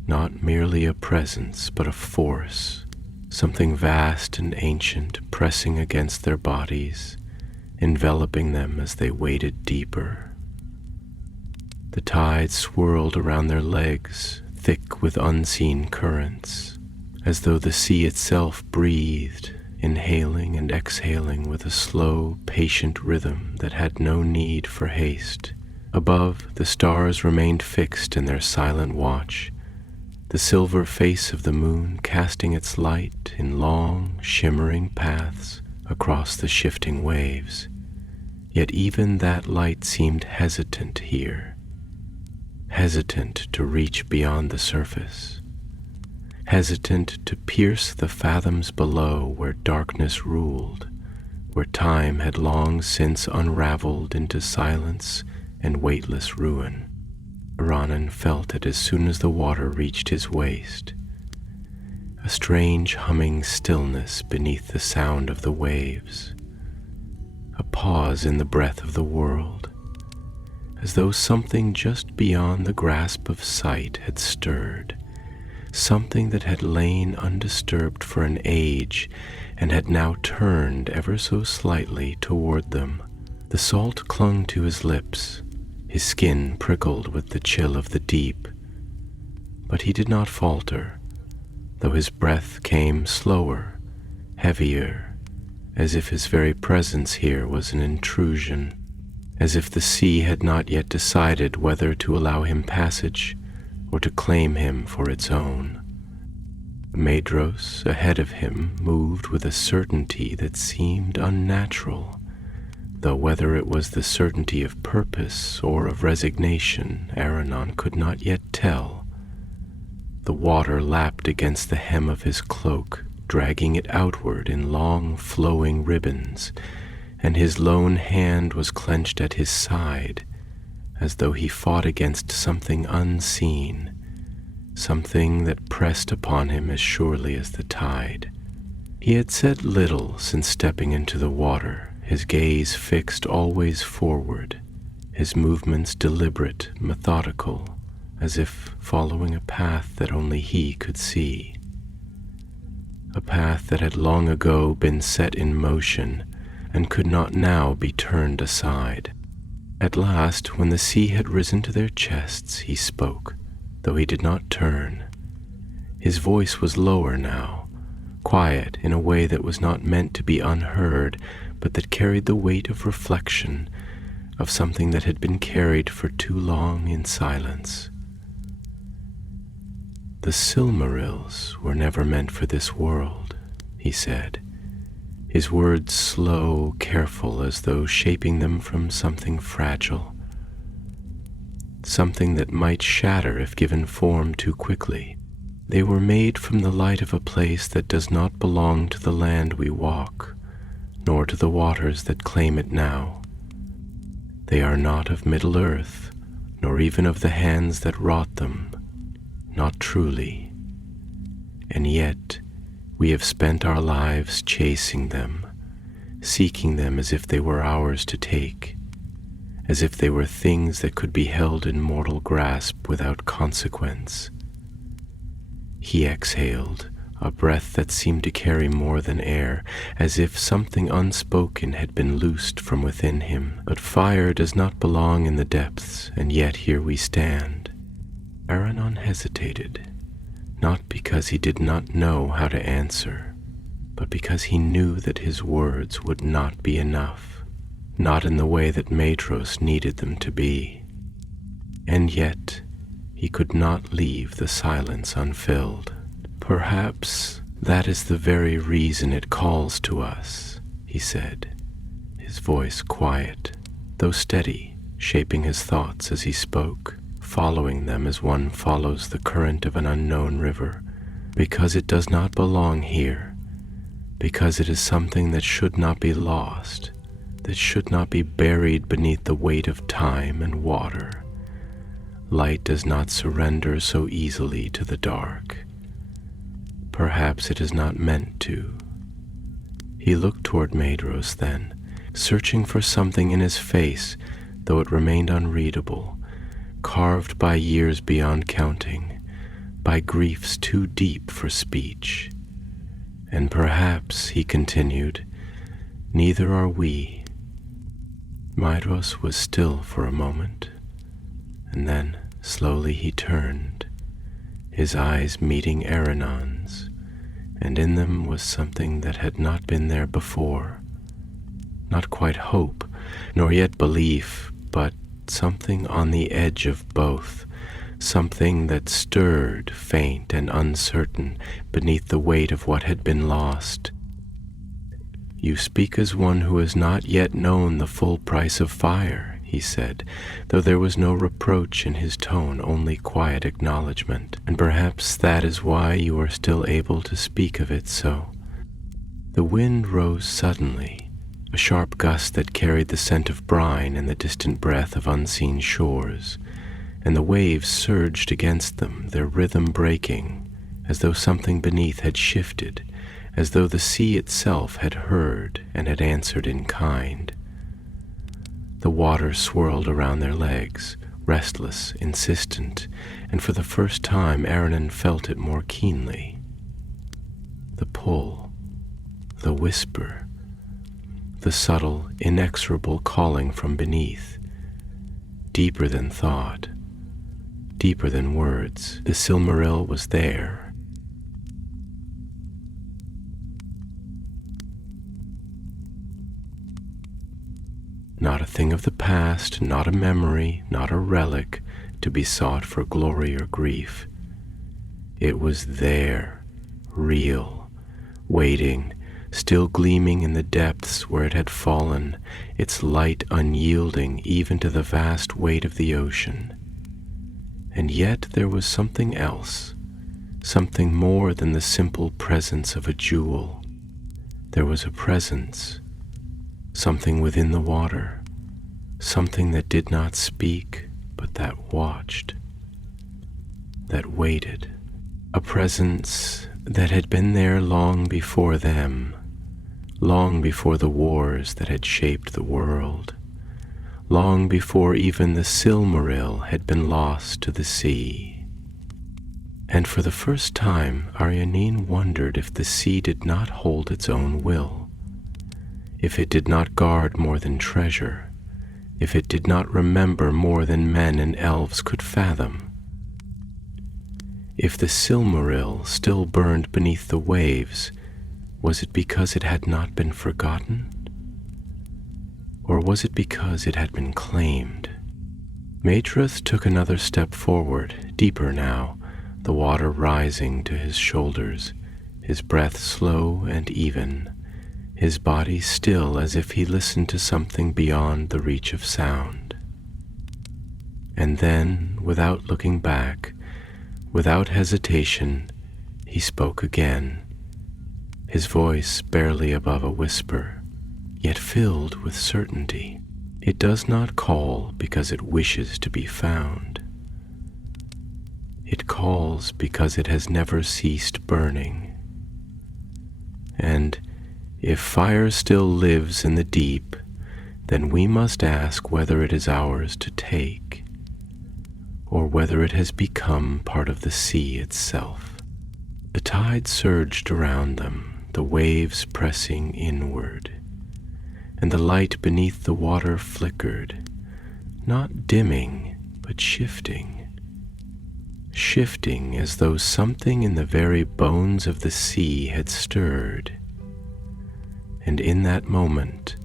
not merely a presence, but a force, something vast and ancient pressing against their bodies, enveloping them as they waded deeper. The tide swirled around their legs, thick with unseen currents, as though the sea itself breathed, inhaling and exhaling with a slow, patient rhythm that had no need for haste. Above, the stars remained fixed in their silent watch, the silver face of the moon casting its light in long, shimmering paths across the shifting waves. Yet even that light seemed hesitant here, hesitant to reach beyond the surface, hesitant to pierce the fathoms below where darkness ruled, where time had long since unraveled into silence and weightless ruin. Aranon felt it as soon as the water reached his waist, a strange humming stillness beneath the sound of the waves, a pause in the breath of the world, as though something just beyond the grasp of sight had stirred, something that had lain undisturbed for an age and had now turned ever so slightly toward them. The salt clung to his lips, his skin prickled with the chill of the deep, but he did not falter, though his breath came slower, heavier, as if his very presence here was an intrusion, as if the sea had not yet decided whether to allow him passage or to claim him for its own. Maedhros, ahead of him, moved with a certainty that seemed unnatural, though whether it was the certainty of purpose or of resignation, Aranon could not yet tell. The water lapped against the hem of his cloak, dragging it outward in long, flowing ribbons, and his lone hand was clenched at his side, as though he fought against something unseen, something that pressed upon him as surely as the tide. He had said little since stepping into the water, his gaze fixed always forward, his movements deliberate, methodical, as if following a path that only he could see, a path that had long ago been set in motion and could not now be turned aside. At last, when the sea had risen to their chests, he spoke, though he did not turn. His voice was lower now, quiet in a way that was not meant to be unheard, but that carried the weight of reflection, of something that had been carried for too long in silence. The Silmarils were never meant for this world, he said, his words slow, careful, as though shaping them from something fragile, something that might shatter if given form too quickly. They were made from the light of a place that does not belong to the land we walk, nor to the waters that claim it now. They are not of Middle-earth, nor even of the hands that wrought them, not truly. And yet we have spent our lives chasing them, seeking them as if they were ours to take, as if they were things that could be held in mortal grasp without consequence. He exhaled, a breath that seemed to carry more than air, as if something unspoken had been loosed from within him. But fire does not belong in the depths, and yet here we stand. Aranon hesitated, not because he did not know how to answer, but because he knew that his words would not be enough, not in the way that Maedhros needed them to be. And yet he could not leave the silence unfilled. "Perhaps that is the very reason it calls to us," he said, his voice quiet, though steady, shaping his thoughts as he spoke, following them as one follows the current of an unknown river, "because it does not belong here, because it is something that should not be lost, that should not be buried beneath the weight of time and water. Light does not surrender so easily to the dark. Perhaps it is not meant to." He looked toward Maedhros then, searching for something in his face, though it remained unreadable, carved by years beyond counting, by griefs too deep for speech. "And perhaps," he continued, "neither are we." Maedhros was still for a moment, and then slowly he turned, his eyes meeting Aranon's, and in them was something that had not been there before. Not quite hope, nor yet belief, but something on the edge of both, something that stirred, faint and uncertain, beneath the weight of what had been lost. "You speak as one who has not yet known the full price of fire," he said, though there was no reproach in his tone, only quiet acknowledgement. "And perhaps that is why you are still able to speak of it so." The wind rose suddenly, a sharp gust that carried the scent of brine and the distant breath of unseen shores, and the waves surged against them, their rhythm breaking, as though something beneath had shifted, as though the sea itself had heard and had answered in kind. The water swirled around their legs, restless, insistent, and for the first time Aranon felt it more keenly. The pull, the whisper, the subtle, inexorable calling from beneath, deeper than thought, deeper than words. The Silmaril was there. Not a thing of the past, not a memory, not a relic to be sought for glory or grief. It was there, real, waiting, still gleaming in the depths where it had fallen, its light unyielding even to the vast weight of the ocean. And yet there was something else, something more than the simple presence of a jewel. There was a presence, something within the water, something that did not speak, but that watched, that waited, a presence that had been there long before them, long before the wars that had shaped the world, long before even the Silmaril had been lost to the sea. And for the first time, Arianine wondered if the sea did not hold its own will, if it did not guard more than treasure, if it did not remember more than men and elves could fathom. If the Silmaril still burned beneath the waves, was it because it had not been forgotten? Or was it because it had been claimed? Maedhros took another step forward, deeper now, the water rising to his shoulders, his breath slow and even, his body still as if he listened to something beyond the reach of sound. And then, without looking back, without hesitation, he spoke again, his voice barely above a whisper, yet filled with certainty. It does not call because it wishes to be found. It calls because it has never ceased burning. And if fire still lives in the deep, then we must ask whether it is ours to take, or whether it has become part of the sea itself. The tide surged around them, the waves pressing inward, and the light beneath the water flickered, not dimming, but shifting as though something in the very bones of the sea had stirred. And in that moment,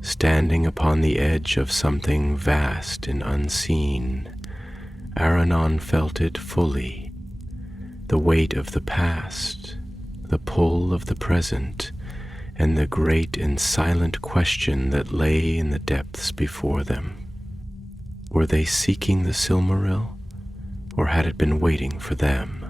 standing upon the edge of something vast and unseen, Aranon felt it fully, the weight of the past, the pull of the present, and the great and silent question that lay in the depths before them. Were they seeking the Silmaril, or had it been waiting for them?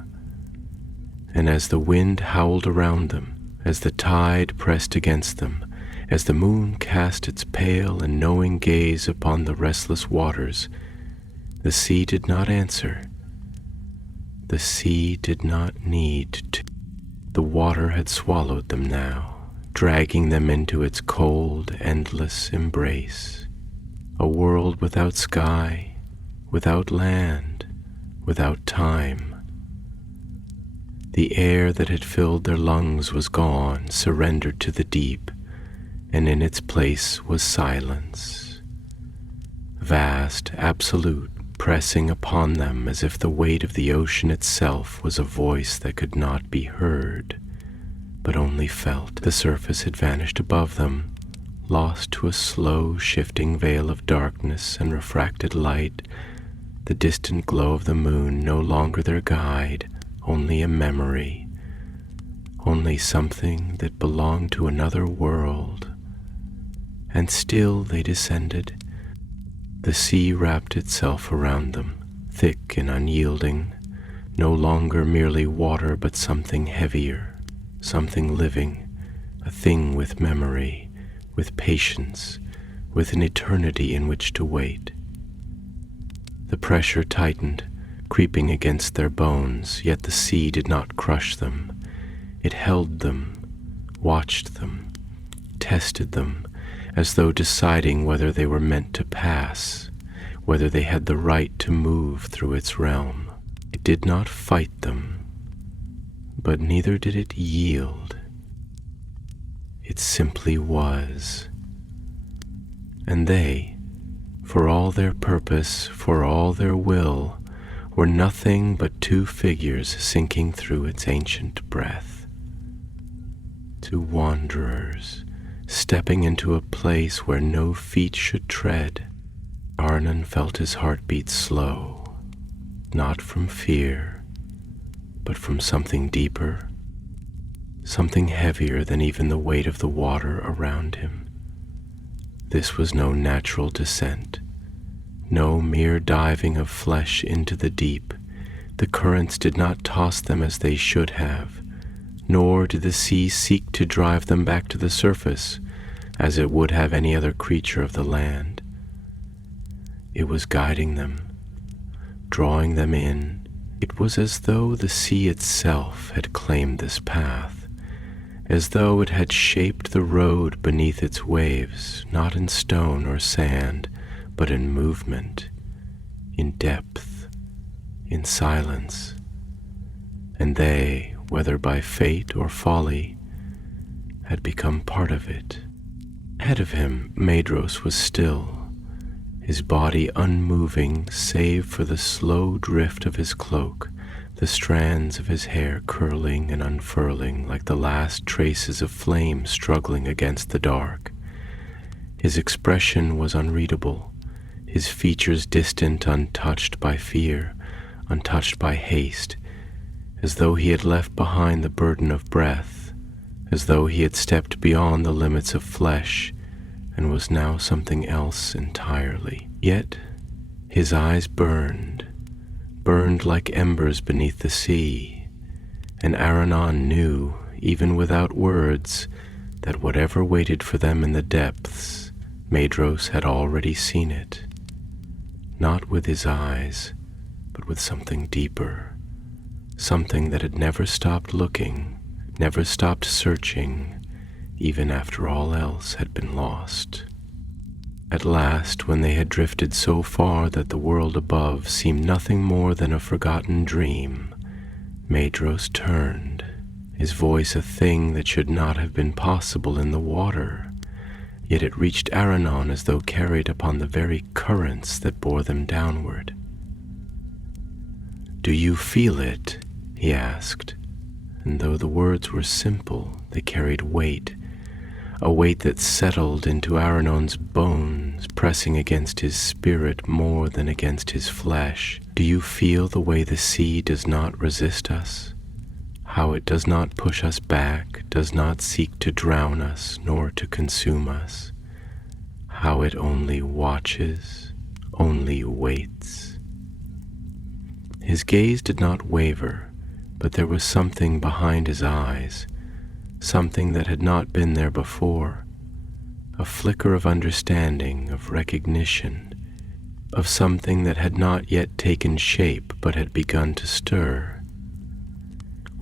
And as the wind howled around them, as the tide pressed against them, as the moon cast its pale and knowing gaze upon the restless waters, the sea did not answer. The sea did not need to. The water had swallowed them now, dragging them into its cold, endless embrace. A world without sky, without land, without time. The air that had filled their lungs was gone, surrendered to the deep, and in its place was silence. Vast, absolute, pressing upon them as if the weight of the ocean itself was a voice that could not be heard, but only felt. The surface had vanished above them, lost to a slow, shifting veil of darkness and refracted light, the distant glow of the moon no longer their guide, only a memory, only something that belonged to another world. And still they descended. The sea wrapped itself around them, thick and unyielding, no longer merely water but something heavier, something living, a thing with memory, with patience, with an eternity in which to wait. The pressure tightened, creeping against their bones, yet the sea did not crush them. It held them, watched them, tested them, as though deciding whether they were meant to pass, whether they had the right to move through its realm. It did not fight them, but neither did it yield. It simply was. And they, for all their purpose, for all their will, were nothing but two figures sinking through its ancient breath. Two wanderers, stepping into a place where no feet should tread. Aranon felt his heart beat slow, not from fear, but from something deeper, something heavier than even the weight of the water around him. This was no natural descent, no mere diving of flesh into the deep. The currents did not toss them as they should have, nor did the sea seek to drive them back to the surface, as it would have any other creature of the land. It was guiding them, drawing them in. It was as though the sea itself had claimed this path, as though it had shaped the road beneath its waves, not in stone or sand, but in movement, in depth, in silence. And they, whether by fate or folly, had become part of it. Ahead of him, Maedhros was still, his body unmoving save for the slow drift of his cloak, the strands of his hair curling and unfurling like the last traces of flame struggling against the dark. His expression was unreadable, his features distant, untouched by fear, untouched by haste, as though he had left behind the burden of breath, as though he had stepped beyond the limits of flesh and was now something else entirely. Yet his eyes burned like embers beneath the sea, and Aranon knew, even without words, that whatever waited for them in the depths, Maedhros had already seen it, not with his eyes, but with something deeper, something that had never stopped looking, never stopped searching, even after all else had been lost. At last, when they had drifted so far that the world above seemed nothing more than a forgotten dream, Maedhros turned, his voice a thing that should not have been possible in the water, yet it reached Aranon as though carried upon the very currents that bore them downward. "Do you feel it?" he asked, and though the words were simple, they carried weight, a weight that settled into Aranon's bones, pressing against his spirit more than against his flesh. "Do you feel the way the sea does not resist us? How it does not push us back, does not seek to drown us, nor to consume us? How it only watches, only waits?" His gaze did not waver, but there was something behind his eyes, something that had not been there before, a flicker of understanding, of recognition, of something that had not yet taken shape but had begun to stir.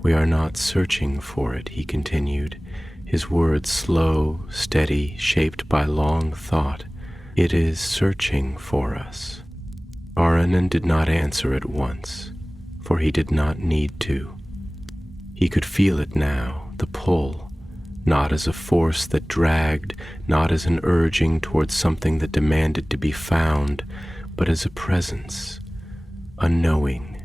"We are not searching for it," he continued, his words slow, steady, shaped by long thought. "It is searching for us." Aranon did not answer at once, for he did not need to. He could feel it now, the pull, not as a force that dragged, not as an urging towards something that demanded to be found, but as a presence, a knowing,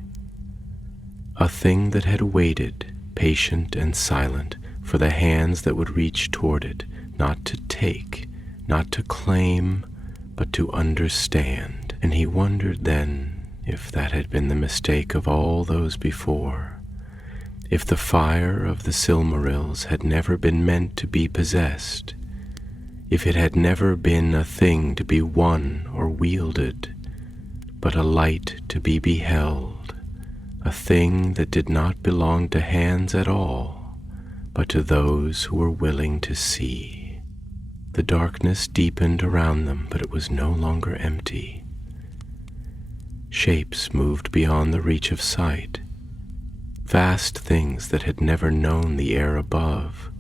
a thing that had waited, patient and silent, for the hands that would reach toward it, not to take, not to claim, but to understand. And he wondered then if that had been the mistake of all those before, if the fire of the Silmarils had never been meant to be possessed, if it had never been a thing to be won or wielded, but a light to be beheld, a thing that did not belong to hands at all, but to those who were willing to see. The darkness deepened around them, but it was no longer empty. Shapes moved beyond the reach of sight, vast things that had never known the air above,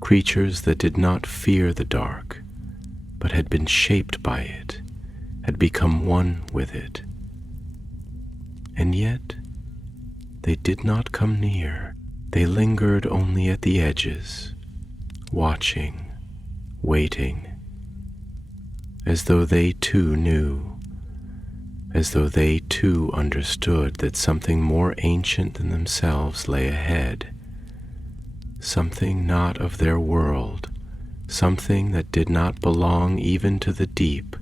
creatures that did not fear the dark, but had been shaped by it, had become one with it. And yet, they did not come near. They lingered only at the edges, watching, waiting, as though they too knew, as though they too understood that something more ancient than themselves lay ahead, something not of their world, something that did not belong even to the deep.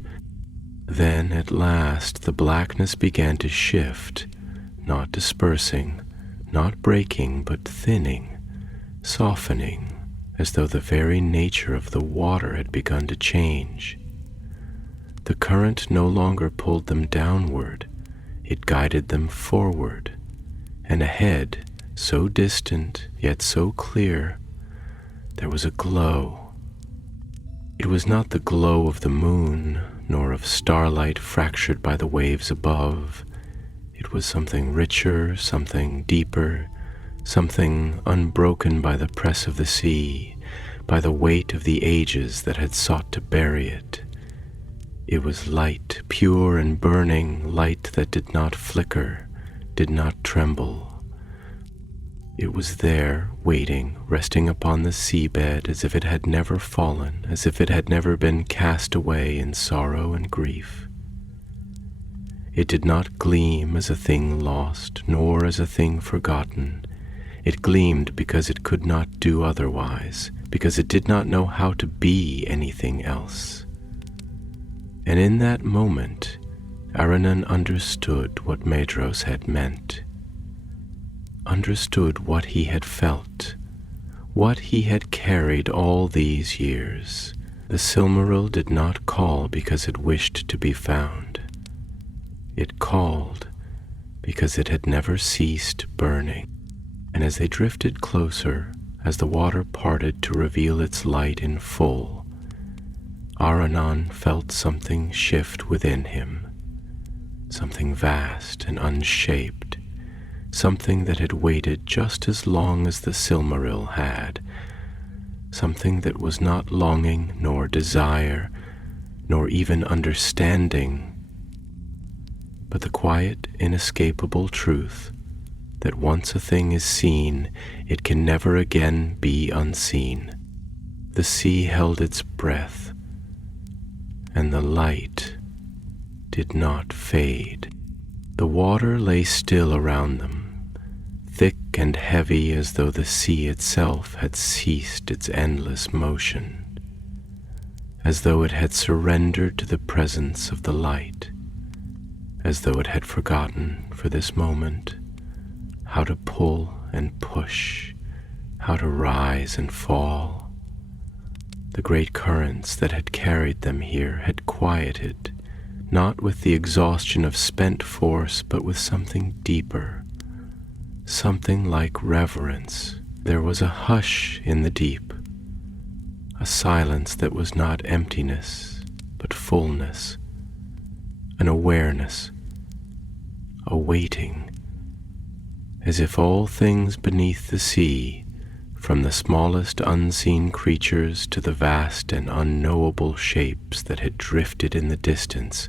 Then at last the blackness began to shift, not dispersing, not breaking, but thinning, softening, as though the very nature of the water had begun to change. The current no longer pulled them downward, it guided them forward, and ahead, so distant yet so clear, there was a glow. It was not the glow of the moon, nor of starlight fractured by the waves above. It was something richer, something deeper, something unbroken by the press of the sea, by the weight of the ages that had sought to bury it. It was light, pure and burning, light that did not flicker, did not tremble. It was there, waiting, resting upon the seabed as if it had never fallen, as if it had never been cast away in sorrow and grief. It did not gleam as a thing lost, nor as a thing forgotten. It gleamed because it could not do otherwise, because it did not know how to be anything else. And in that moment, Aranon understood what Maedhros had meant, understood what he had felt, what he had carried all these years. The Silmaril did not call because it wished to be found. It called because it had never ceased burning. And as they drifted closer, as the water parted to reveal its light in full, Aranan felt something shift within him, something vast and unshaped, something that had waited just as long as the Silmaril had, something that was not longing nor desire nor even understanding, but the quiet, inescapable truth that once a thing is seen, it can never again be unseen. The sea held its breath, and the light did not fade. The water lay still around them, thick and heavy as though the sea itself had ceased its endless motion, as though it had surrendered to the presence of the light, as though it had forgotten for this moment how to pull and push, how to rise and fall. The great currents that had carried them here had quieted, not with the exhaustion of spent force, but with something deeper, something like reverence. There was a hush in the deep, a silence that was not emptiness, but fullness, an awareness, a waiting, as if all things beneath the sea, from the smallest unseen creatures to the vast and unknowable shapes that had drifted in the distance,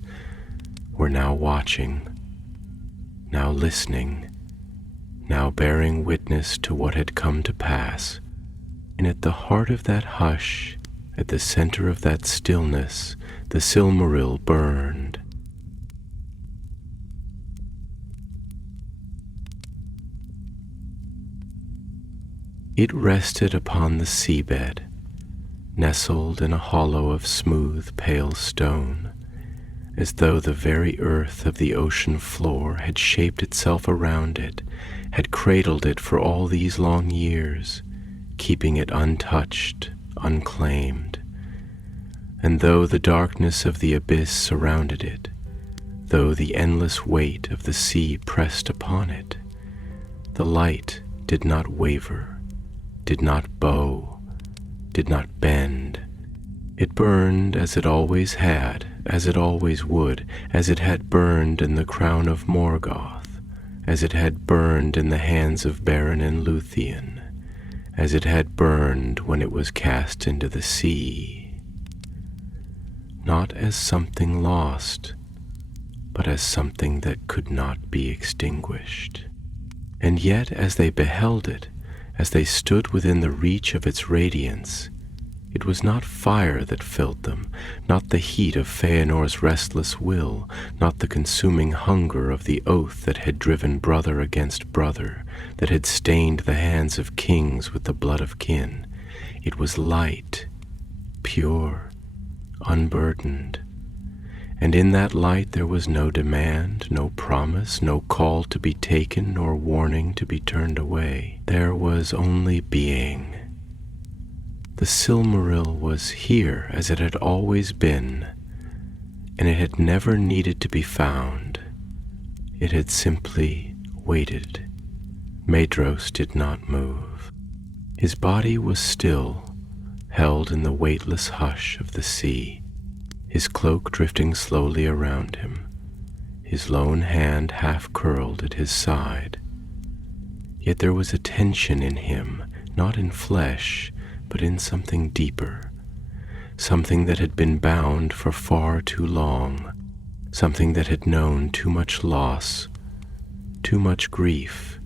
were now watching, now listening, now bearing witness to what had come to pass. And at the heart of that hush, at the center of that stillness, the Silmaril burned. It rested upon the seabed, nestled in a hollow of smooth, pale stone, as though the very earth of the ocean floor had shaped itself around it, had cradled it for all these long years, keeping it untouched, unclaimed. And though the darkness of the abyss surrounded it, though the endless weight of the sea pressed upon it, the light did not waver, did not bow, did not bend. It burned as it always had, as it always would, as it had burned in the crown of Morgoth, as it had burned in the hands of Beren and Luthien, as it had burned when it was cast into the sea. Not as something lost, but as something that could not be extinguished. And yet, as they beheld it, as they stood within the reach of its radiance, it was not fire that filled them, not the heat of Feanor's restless will, not the consuming hunger of the oath that had driven brother against brother, that had stained the hands of kings with the blood of kin. It was light, pure, unburdened. And in that light there was no demand, no promise, no call to be taken, nor warning to be turned away. There was only being. The Silmaril was here as it had always been, and it had never needed to be found. It had simply waited. Maedhros did not move. His body was still, held in the weightless hush of the sea, his cloak drifting slowly around him, his lone hand half curled at his side. Yet there was a tension in him, not in flesh, but in something deeper, something that had been bound for far too long, something that had known too much loss, too much grief,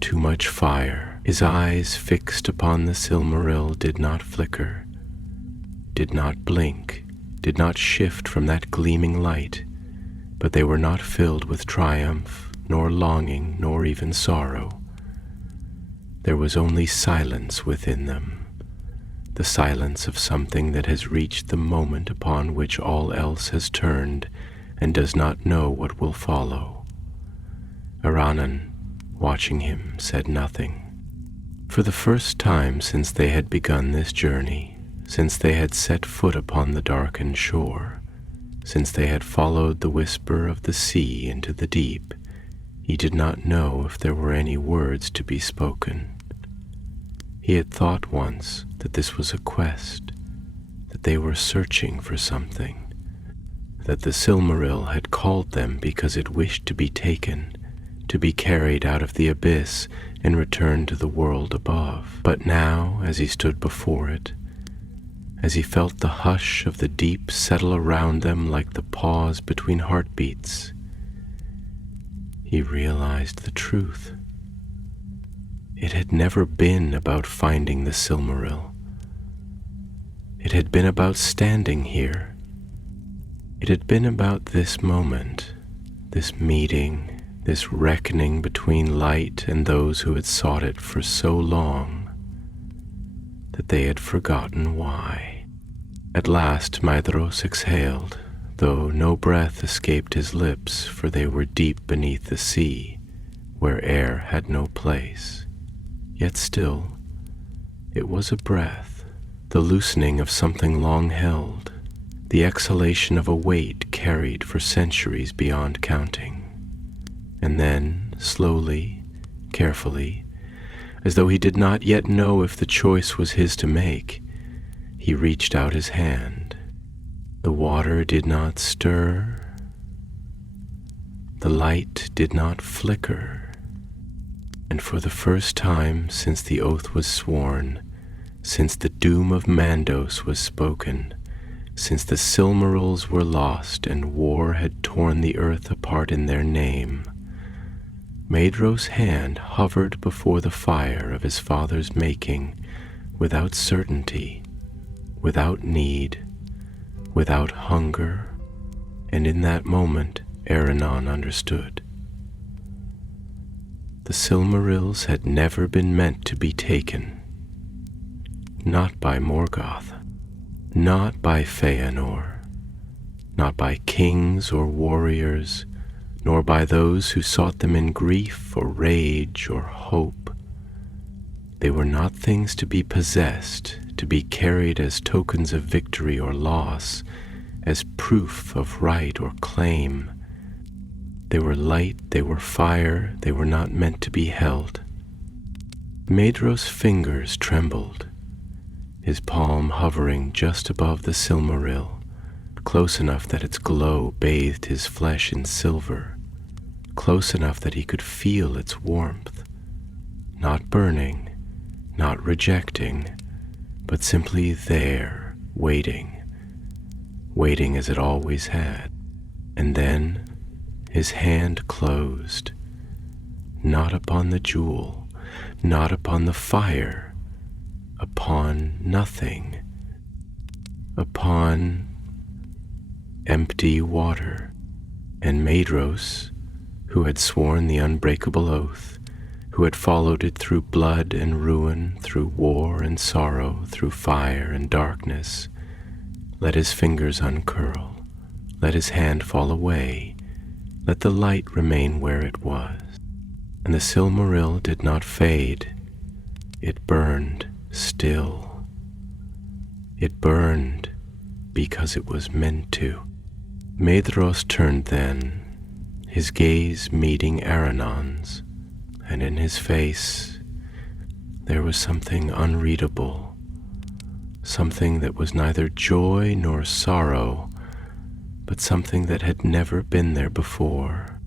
too much fire. His eyes fixed upon the Silmaril did not flicker, did not blink, did not shift from that gleaming light, but they were not filled with triumph, nor longing, nor even sorrow. There was only silence within them, the silence of something that has reached the moment upon which all else has turned and does not know what will follow. Aranan, watching him, said nothing. For the first time since they had begun this journey, since they had set foot upon the darkened shore, since they had followed the whisper of the sea into the deep, he did not know if there were any words to be spoken. He had thought once that this was a quest, that that they were searching for something, that the Silmaril had called them because it wished to be taken, to be carried out of the abyss and returned to the world above. But now, as he stood before it, as he felt the hush of the deep settle around them like the pause between heartbeats, he realized the truth. It had never been about finding the Silmaril. It had been about standing here. It had been about this moment, this meeting, this reckoning between light and those who had sought it for so long that they had forgotten why. At last Maedhros exhaled, though no breath escaped his lips, for they were deep beneath the sea, where air had no place. Yet still, it was a breath, the loosening of something long held, the exhalation of a weight carried for centuries beyond counting. And then, slowly, carefully, as though he did not yet know if the choice was his to make, he reached out his hand. The water did not stir. The light did not flicker. And for the first time since the oath was sworn, since the doom of Mandos was spoken, since the Silmarils were lost and war had torn the earth apart in their name, Maedhros' hand hovered before the fire of his father's making, without certainty, without need, without hunger, and in that moment Aranon understood. The Silmarils had never been meant to be taken, not by Morgoth, not by Feanor, not by kings or warriors, nor by those who sought them in grief or rage or hope. They were not things to be possessed, to be carried as tokens of victory or loss, as proof of right or claim. They were light, they were fire, they were not meant to be held. Maedhros' fingers trembled, his palm hovering just above the Silmaril, close enough that its glow bathed his flesh in silver, close enough that he could feel its warmth, not burning, not rejecting, but simply there, waiting as it always had. And then his hand closed, not upon the jewel, not upon the fire, upon nothing, upon empty water. And Maedhros, who had sworn the unbreakable oath, who had followed it through blood and ruin, through war and sorrow, through fire and darkness, let his fingers uncurl, let his hand fall away, let the light remain where it was. And the Silmaril did not fade, it burned still. It burned because it was meant to. Maedhros turned then, his gaze meeting Aranon's, and in his face there was something unreadable, something that was neither joy nor sorrow, but something that had never been there before,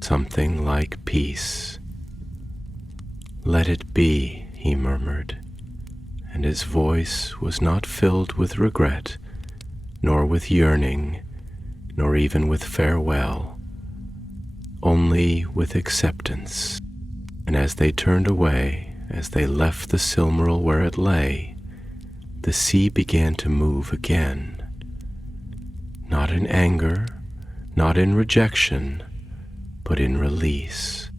something like peace. "Let it be," he murmured, and his voice was not filled with regret, nor with yearning, nor even with farewell, only with acceptance. And as they turned away, as they left the Silmaril where it lay, the sea began to move again, not in anger, not in rejection, but in release.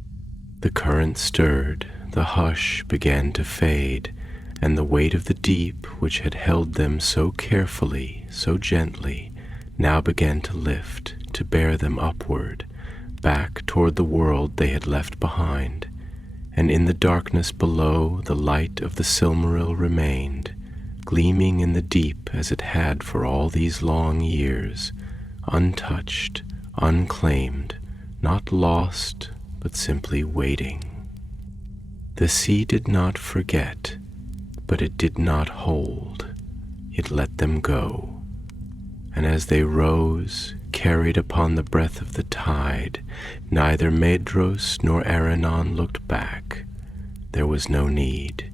The current stirred, the hush began to fade, and the weight of the deep, which had held them so carefully, so gently, now began to lift, to bear them upward, back toward the world they had left behind. And in the darkness below, the light of the Silmaril remained, gleaming in the deep as it had for all these long years, untouched, unclaimed, not lost, but simply waiting. The sea did not forget, but it did not hold. it let them go, and as they rose, carried upon the breath of the tide, neither Medros nor Aranon looked back. There was no need.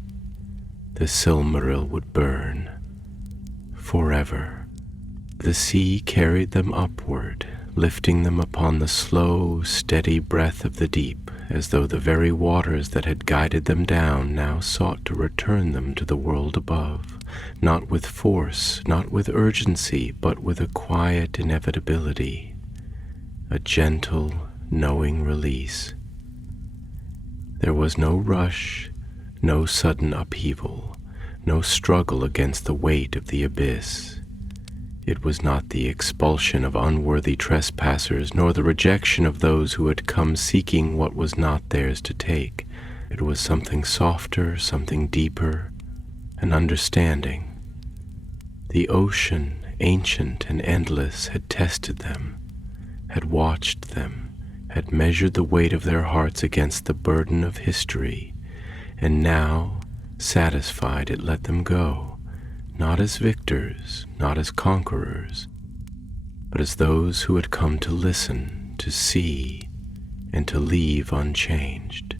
The Silmaril would burn forever. The sea carried them upward, lifting them upon the slow, steady breath of the deep, as though the very waters that had guided them down now sought to return them to the world above, not with force, not with urgency, but with a quiet inevitability, a gentle, knowing release. There was no rush, no sudden upheaval, no struggle against the weight of the abyss. It was not the expulsion of unworthy trespassers, nor the rejection of those who had come seeking what was not theirs to take. It was something softer, something deeper, an understanding. The ocean, ancient and endless, had tested them, had watched them, had measured the weight of their hearts against the burden of history, and now, satisfied, it let them go. Not as victors, not as conquerors, but as those who had come to listen, to see, and to leave unchanged.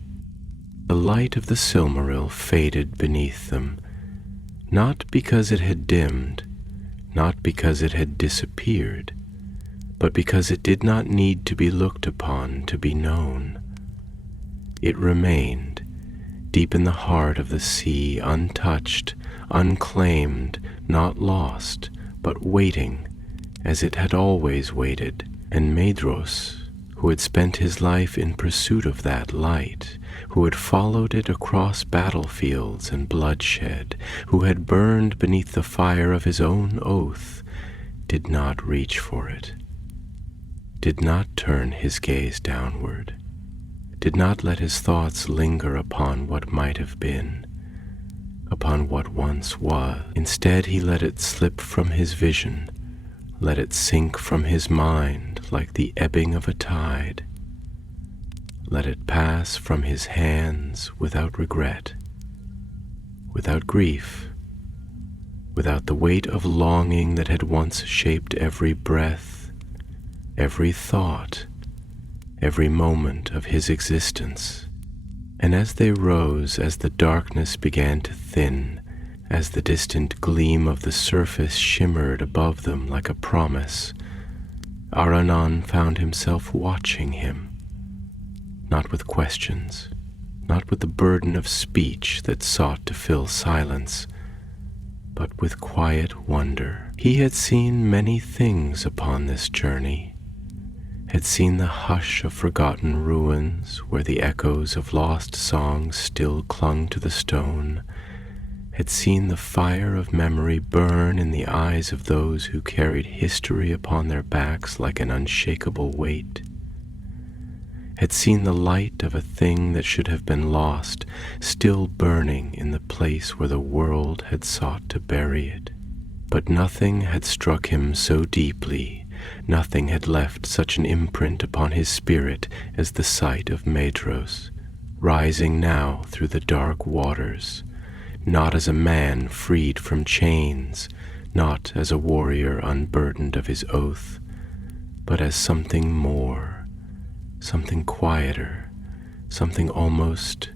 The light of the Silmaril faded beneath them, not because it had dimmed, not because it had disappeared, but because it did not need to be looked upon to be known. It remained, deep in the heart of the sea, untouched, unclaimed, not lost, but waiting, as it had always waited. And Medros, who had spent his life in pursuit of that light, who had followed it across battlefields and bloodshed, who had burned beneath the fire of his own oath, did not reach for it, did not turn his gaze downward, did not let his thoughts linger upon what might have been, upon what once was. Instead, he let it slip from his vision, let it sink from his mind like the ebbing of a tide. Let it pass from his hands without regret, without grief, without the weight of longing that had once shaped every breath, every thought, every moment of his existence. And as they rose, as the darkness began to thin, as the distant gleam of the surface shimmered above them like a promise, Aranon found himself watching him, not with questions, not with the burden of speech that sought to fill silence, but with quiet wonder. He had seen many things upon this journey, had seen the hush of forgotten ruins where the echoes of lost songs still clung to the stone, had seen the fire of memory burn in the eyes of those who carried history upon their backs like an unshakable weight, had seen the light of a thing that should have been lost still burning in the place where the world had sought to bury it. But nothing had struck him so deeply, nothing had left such an imprint upon his spirit as the sight of Medros, rising now through the dark waters, not as a man freed from chains, not as a warrior unburdened of his oath, but as something more, something quieter, something almost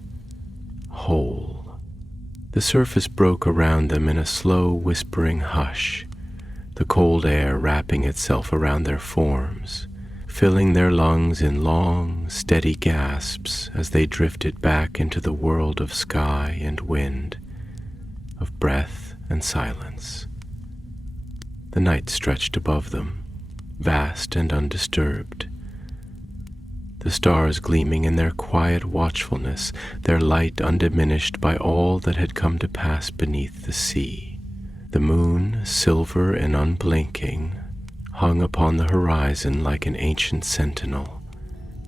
whole. The surface broke around them in a slow, whispering hush, the cold air wrapping itself around their forms, filling their lungs in long, steady gasps as they drifted back into the world of sky and wind, of breath and silence. The night stretched above them, vast and undisturbed, the stars gleaming in their quiet watchfulness, their light undiminished by all that had come to pass beneath the sea. The moon, silver and unblinking, hung upon the horizon like an ancient sentinel,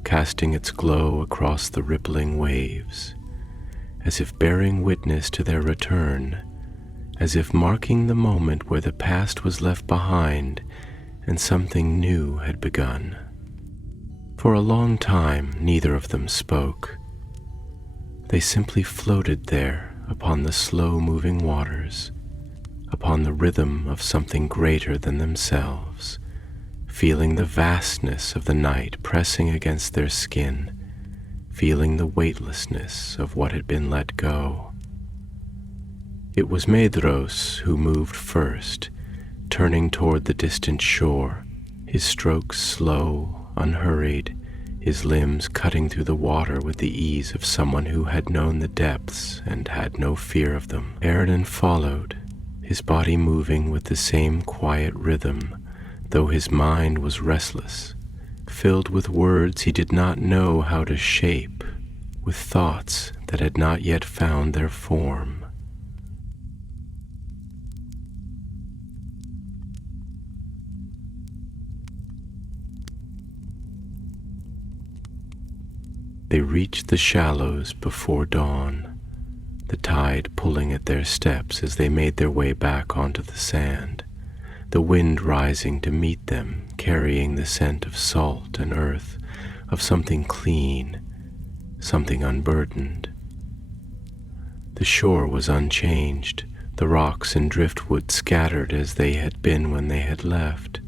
casting its glow across the rippling waves, as if bearing witness to their return, as if marking the moment where the past was left behind and something new had begun. For a long time, neither of them spoke. They simply floated there upon the slow-moving waters, upon the rhythm of something greater than themselves, feeling the vastness of the night pressing against their skin, feeling the weightlessness of what had been let go. It was Medros who moved first, turning toward the distant shore, his strokes slow, unhurried, his limbs cutting through the water with the ease of someone who had known the depths and had no fear of them. Eredin followed, his body moving with the same quiet rhythm, though his mind was restless, filled with words he did not know how to shape, with thoughts that had not yet found their form. They reached the shallows before dawn, the tide pulling at their steps as they made their way back onto the sand, the wind rising to meet them, carrying the scent of salt and earth, of something clean, something unburdened. The shore was unchanged, the rocks and driftwood scattered as they had been when they had left,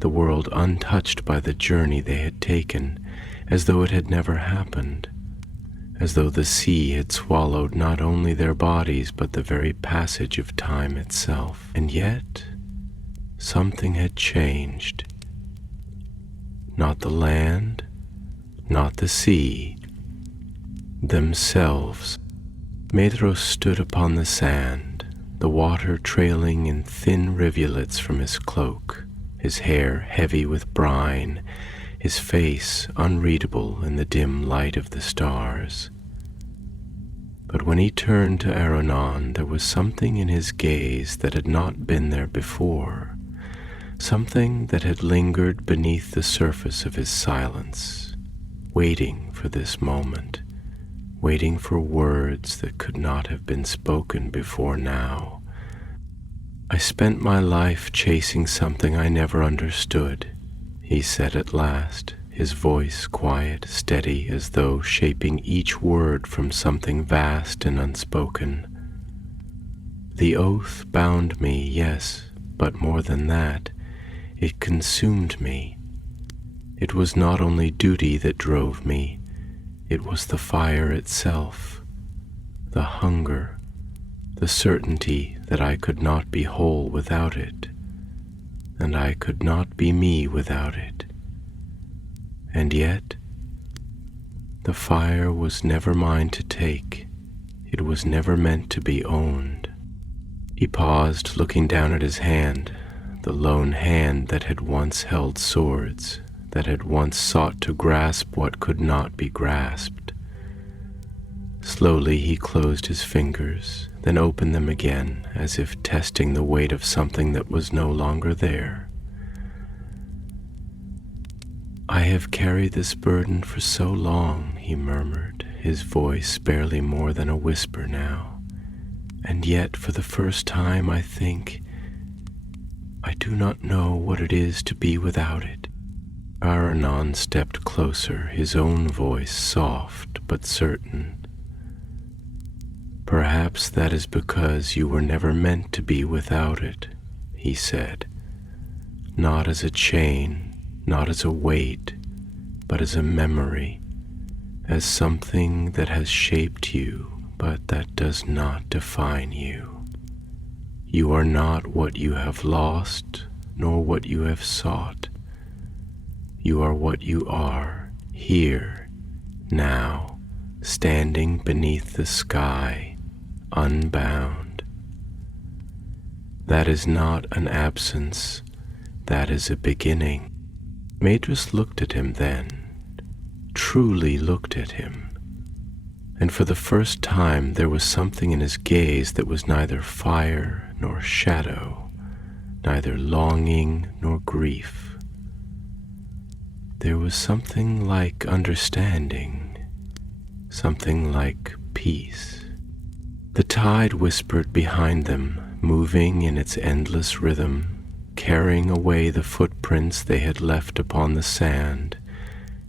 the world untouched by the journey they had taken, as though it had never happened, as though the sea had swallowed not only their bodies but the very passage of time itself. And yet, something had changed. Not the land, not the sea, themselves. Medros stood upon the sand, the water trailing in thin rivulets from his cloak, his hair heavy with brine, his face unreadable in the dim light of the stars. But when he turned to Aranon, there was something in his gaze that had not been there before, something that had lingered beneath the surface of his silence, waiting for this moment, waiting for words that could not have been spoken before now. I spent my life chasing something I never understood, he said at last, his voice quiet, steady, as though shaping each word from something vast and unspoken. The oath bound me, yes, but more than that, it consumed me. It was not only duty that drove me, it was the fire itself, the hunger, the certainty that I could not be whole without it, and I could not be me without it. And yet, the fire was never mine to take. It was never meant to be owned. He paused, looking down at his hand, the lone hand that had once held swords, that had once sought to grasp what could not be grasped. Slowly he closed his fingers, then opened them again, as if testing the weight of something that was no longer there. I have carried this burden for so long, he murmured, his voice barely more than a whisper now. And yet, for the first time, I think, I do not know what it is to be without it. Aranon stepped closer, his own voice soft but certain. Perhaps that is because you were never meant to be without it, he said. Not as a chain, not as a weight, but as a memory, as something that has shaped you, but that does not define you. You are not what you have lost, nor what you have sought. You are what you are, here, now, standing beneath the sky, unbound. That is not an absence, that is a beginning. Medros looked at him then, truly looked at him, and for the first time there was something in his gaze that was neither fire nor shadow, neither longing nor grief. There was something like understanding, something like peace. The tide whispered behind them, moving in its endless rhythm, carrying away the footprints they had left upon the sand,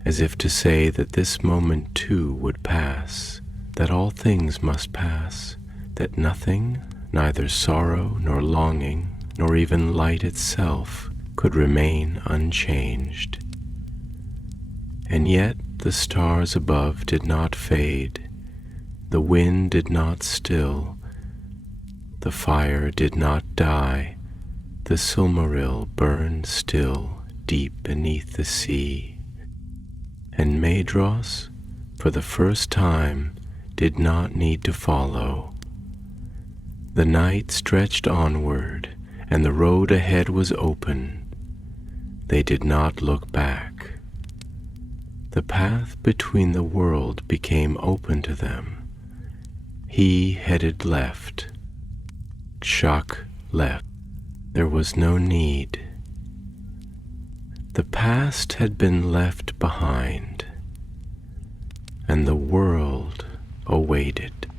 as if to say that this moment too would pass, that all things must pass, that nothing, Neither sorrow nor longing, nor even light itself could remain unchanged. And yet the stars above did not fade, the wind did not still, the fire did not die, the Silmaril burned still deep beneath the sea. And Maedhros, for the first time, did not need to follow. The night stretched onward, and the road ahead was open. They did not look back. The path between the world became open to them. He headed left. Shak left. There was no need. The past had been left behind, and the world awaited.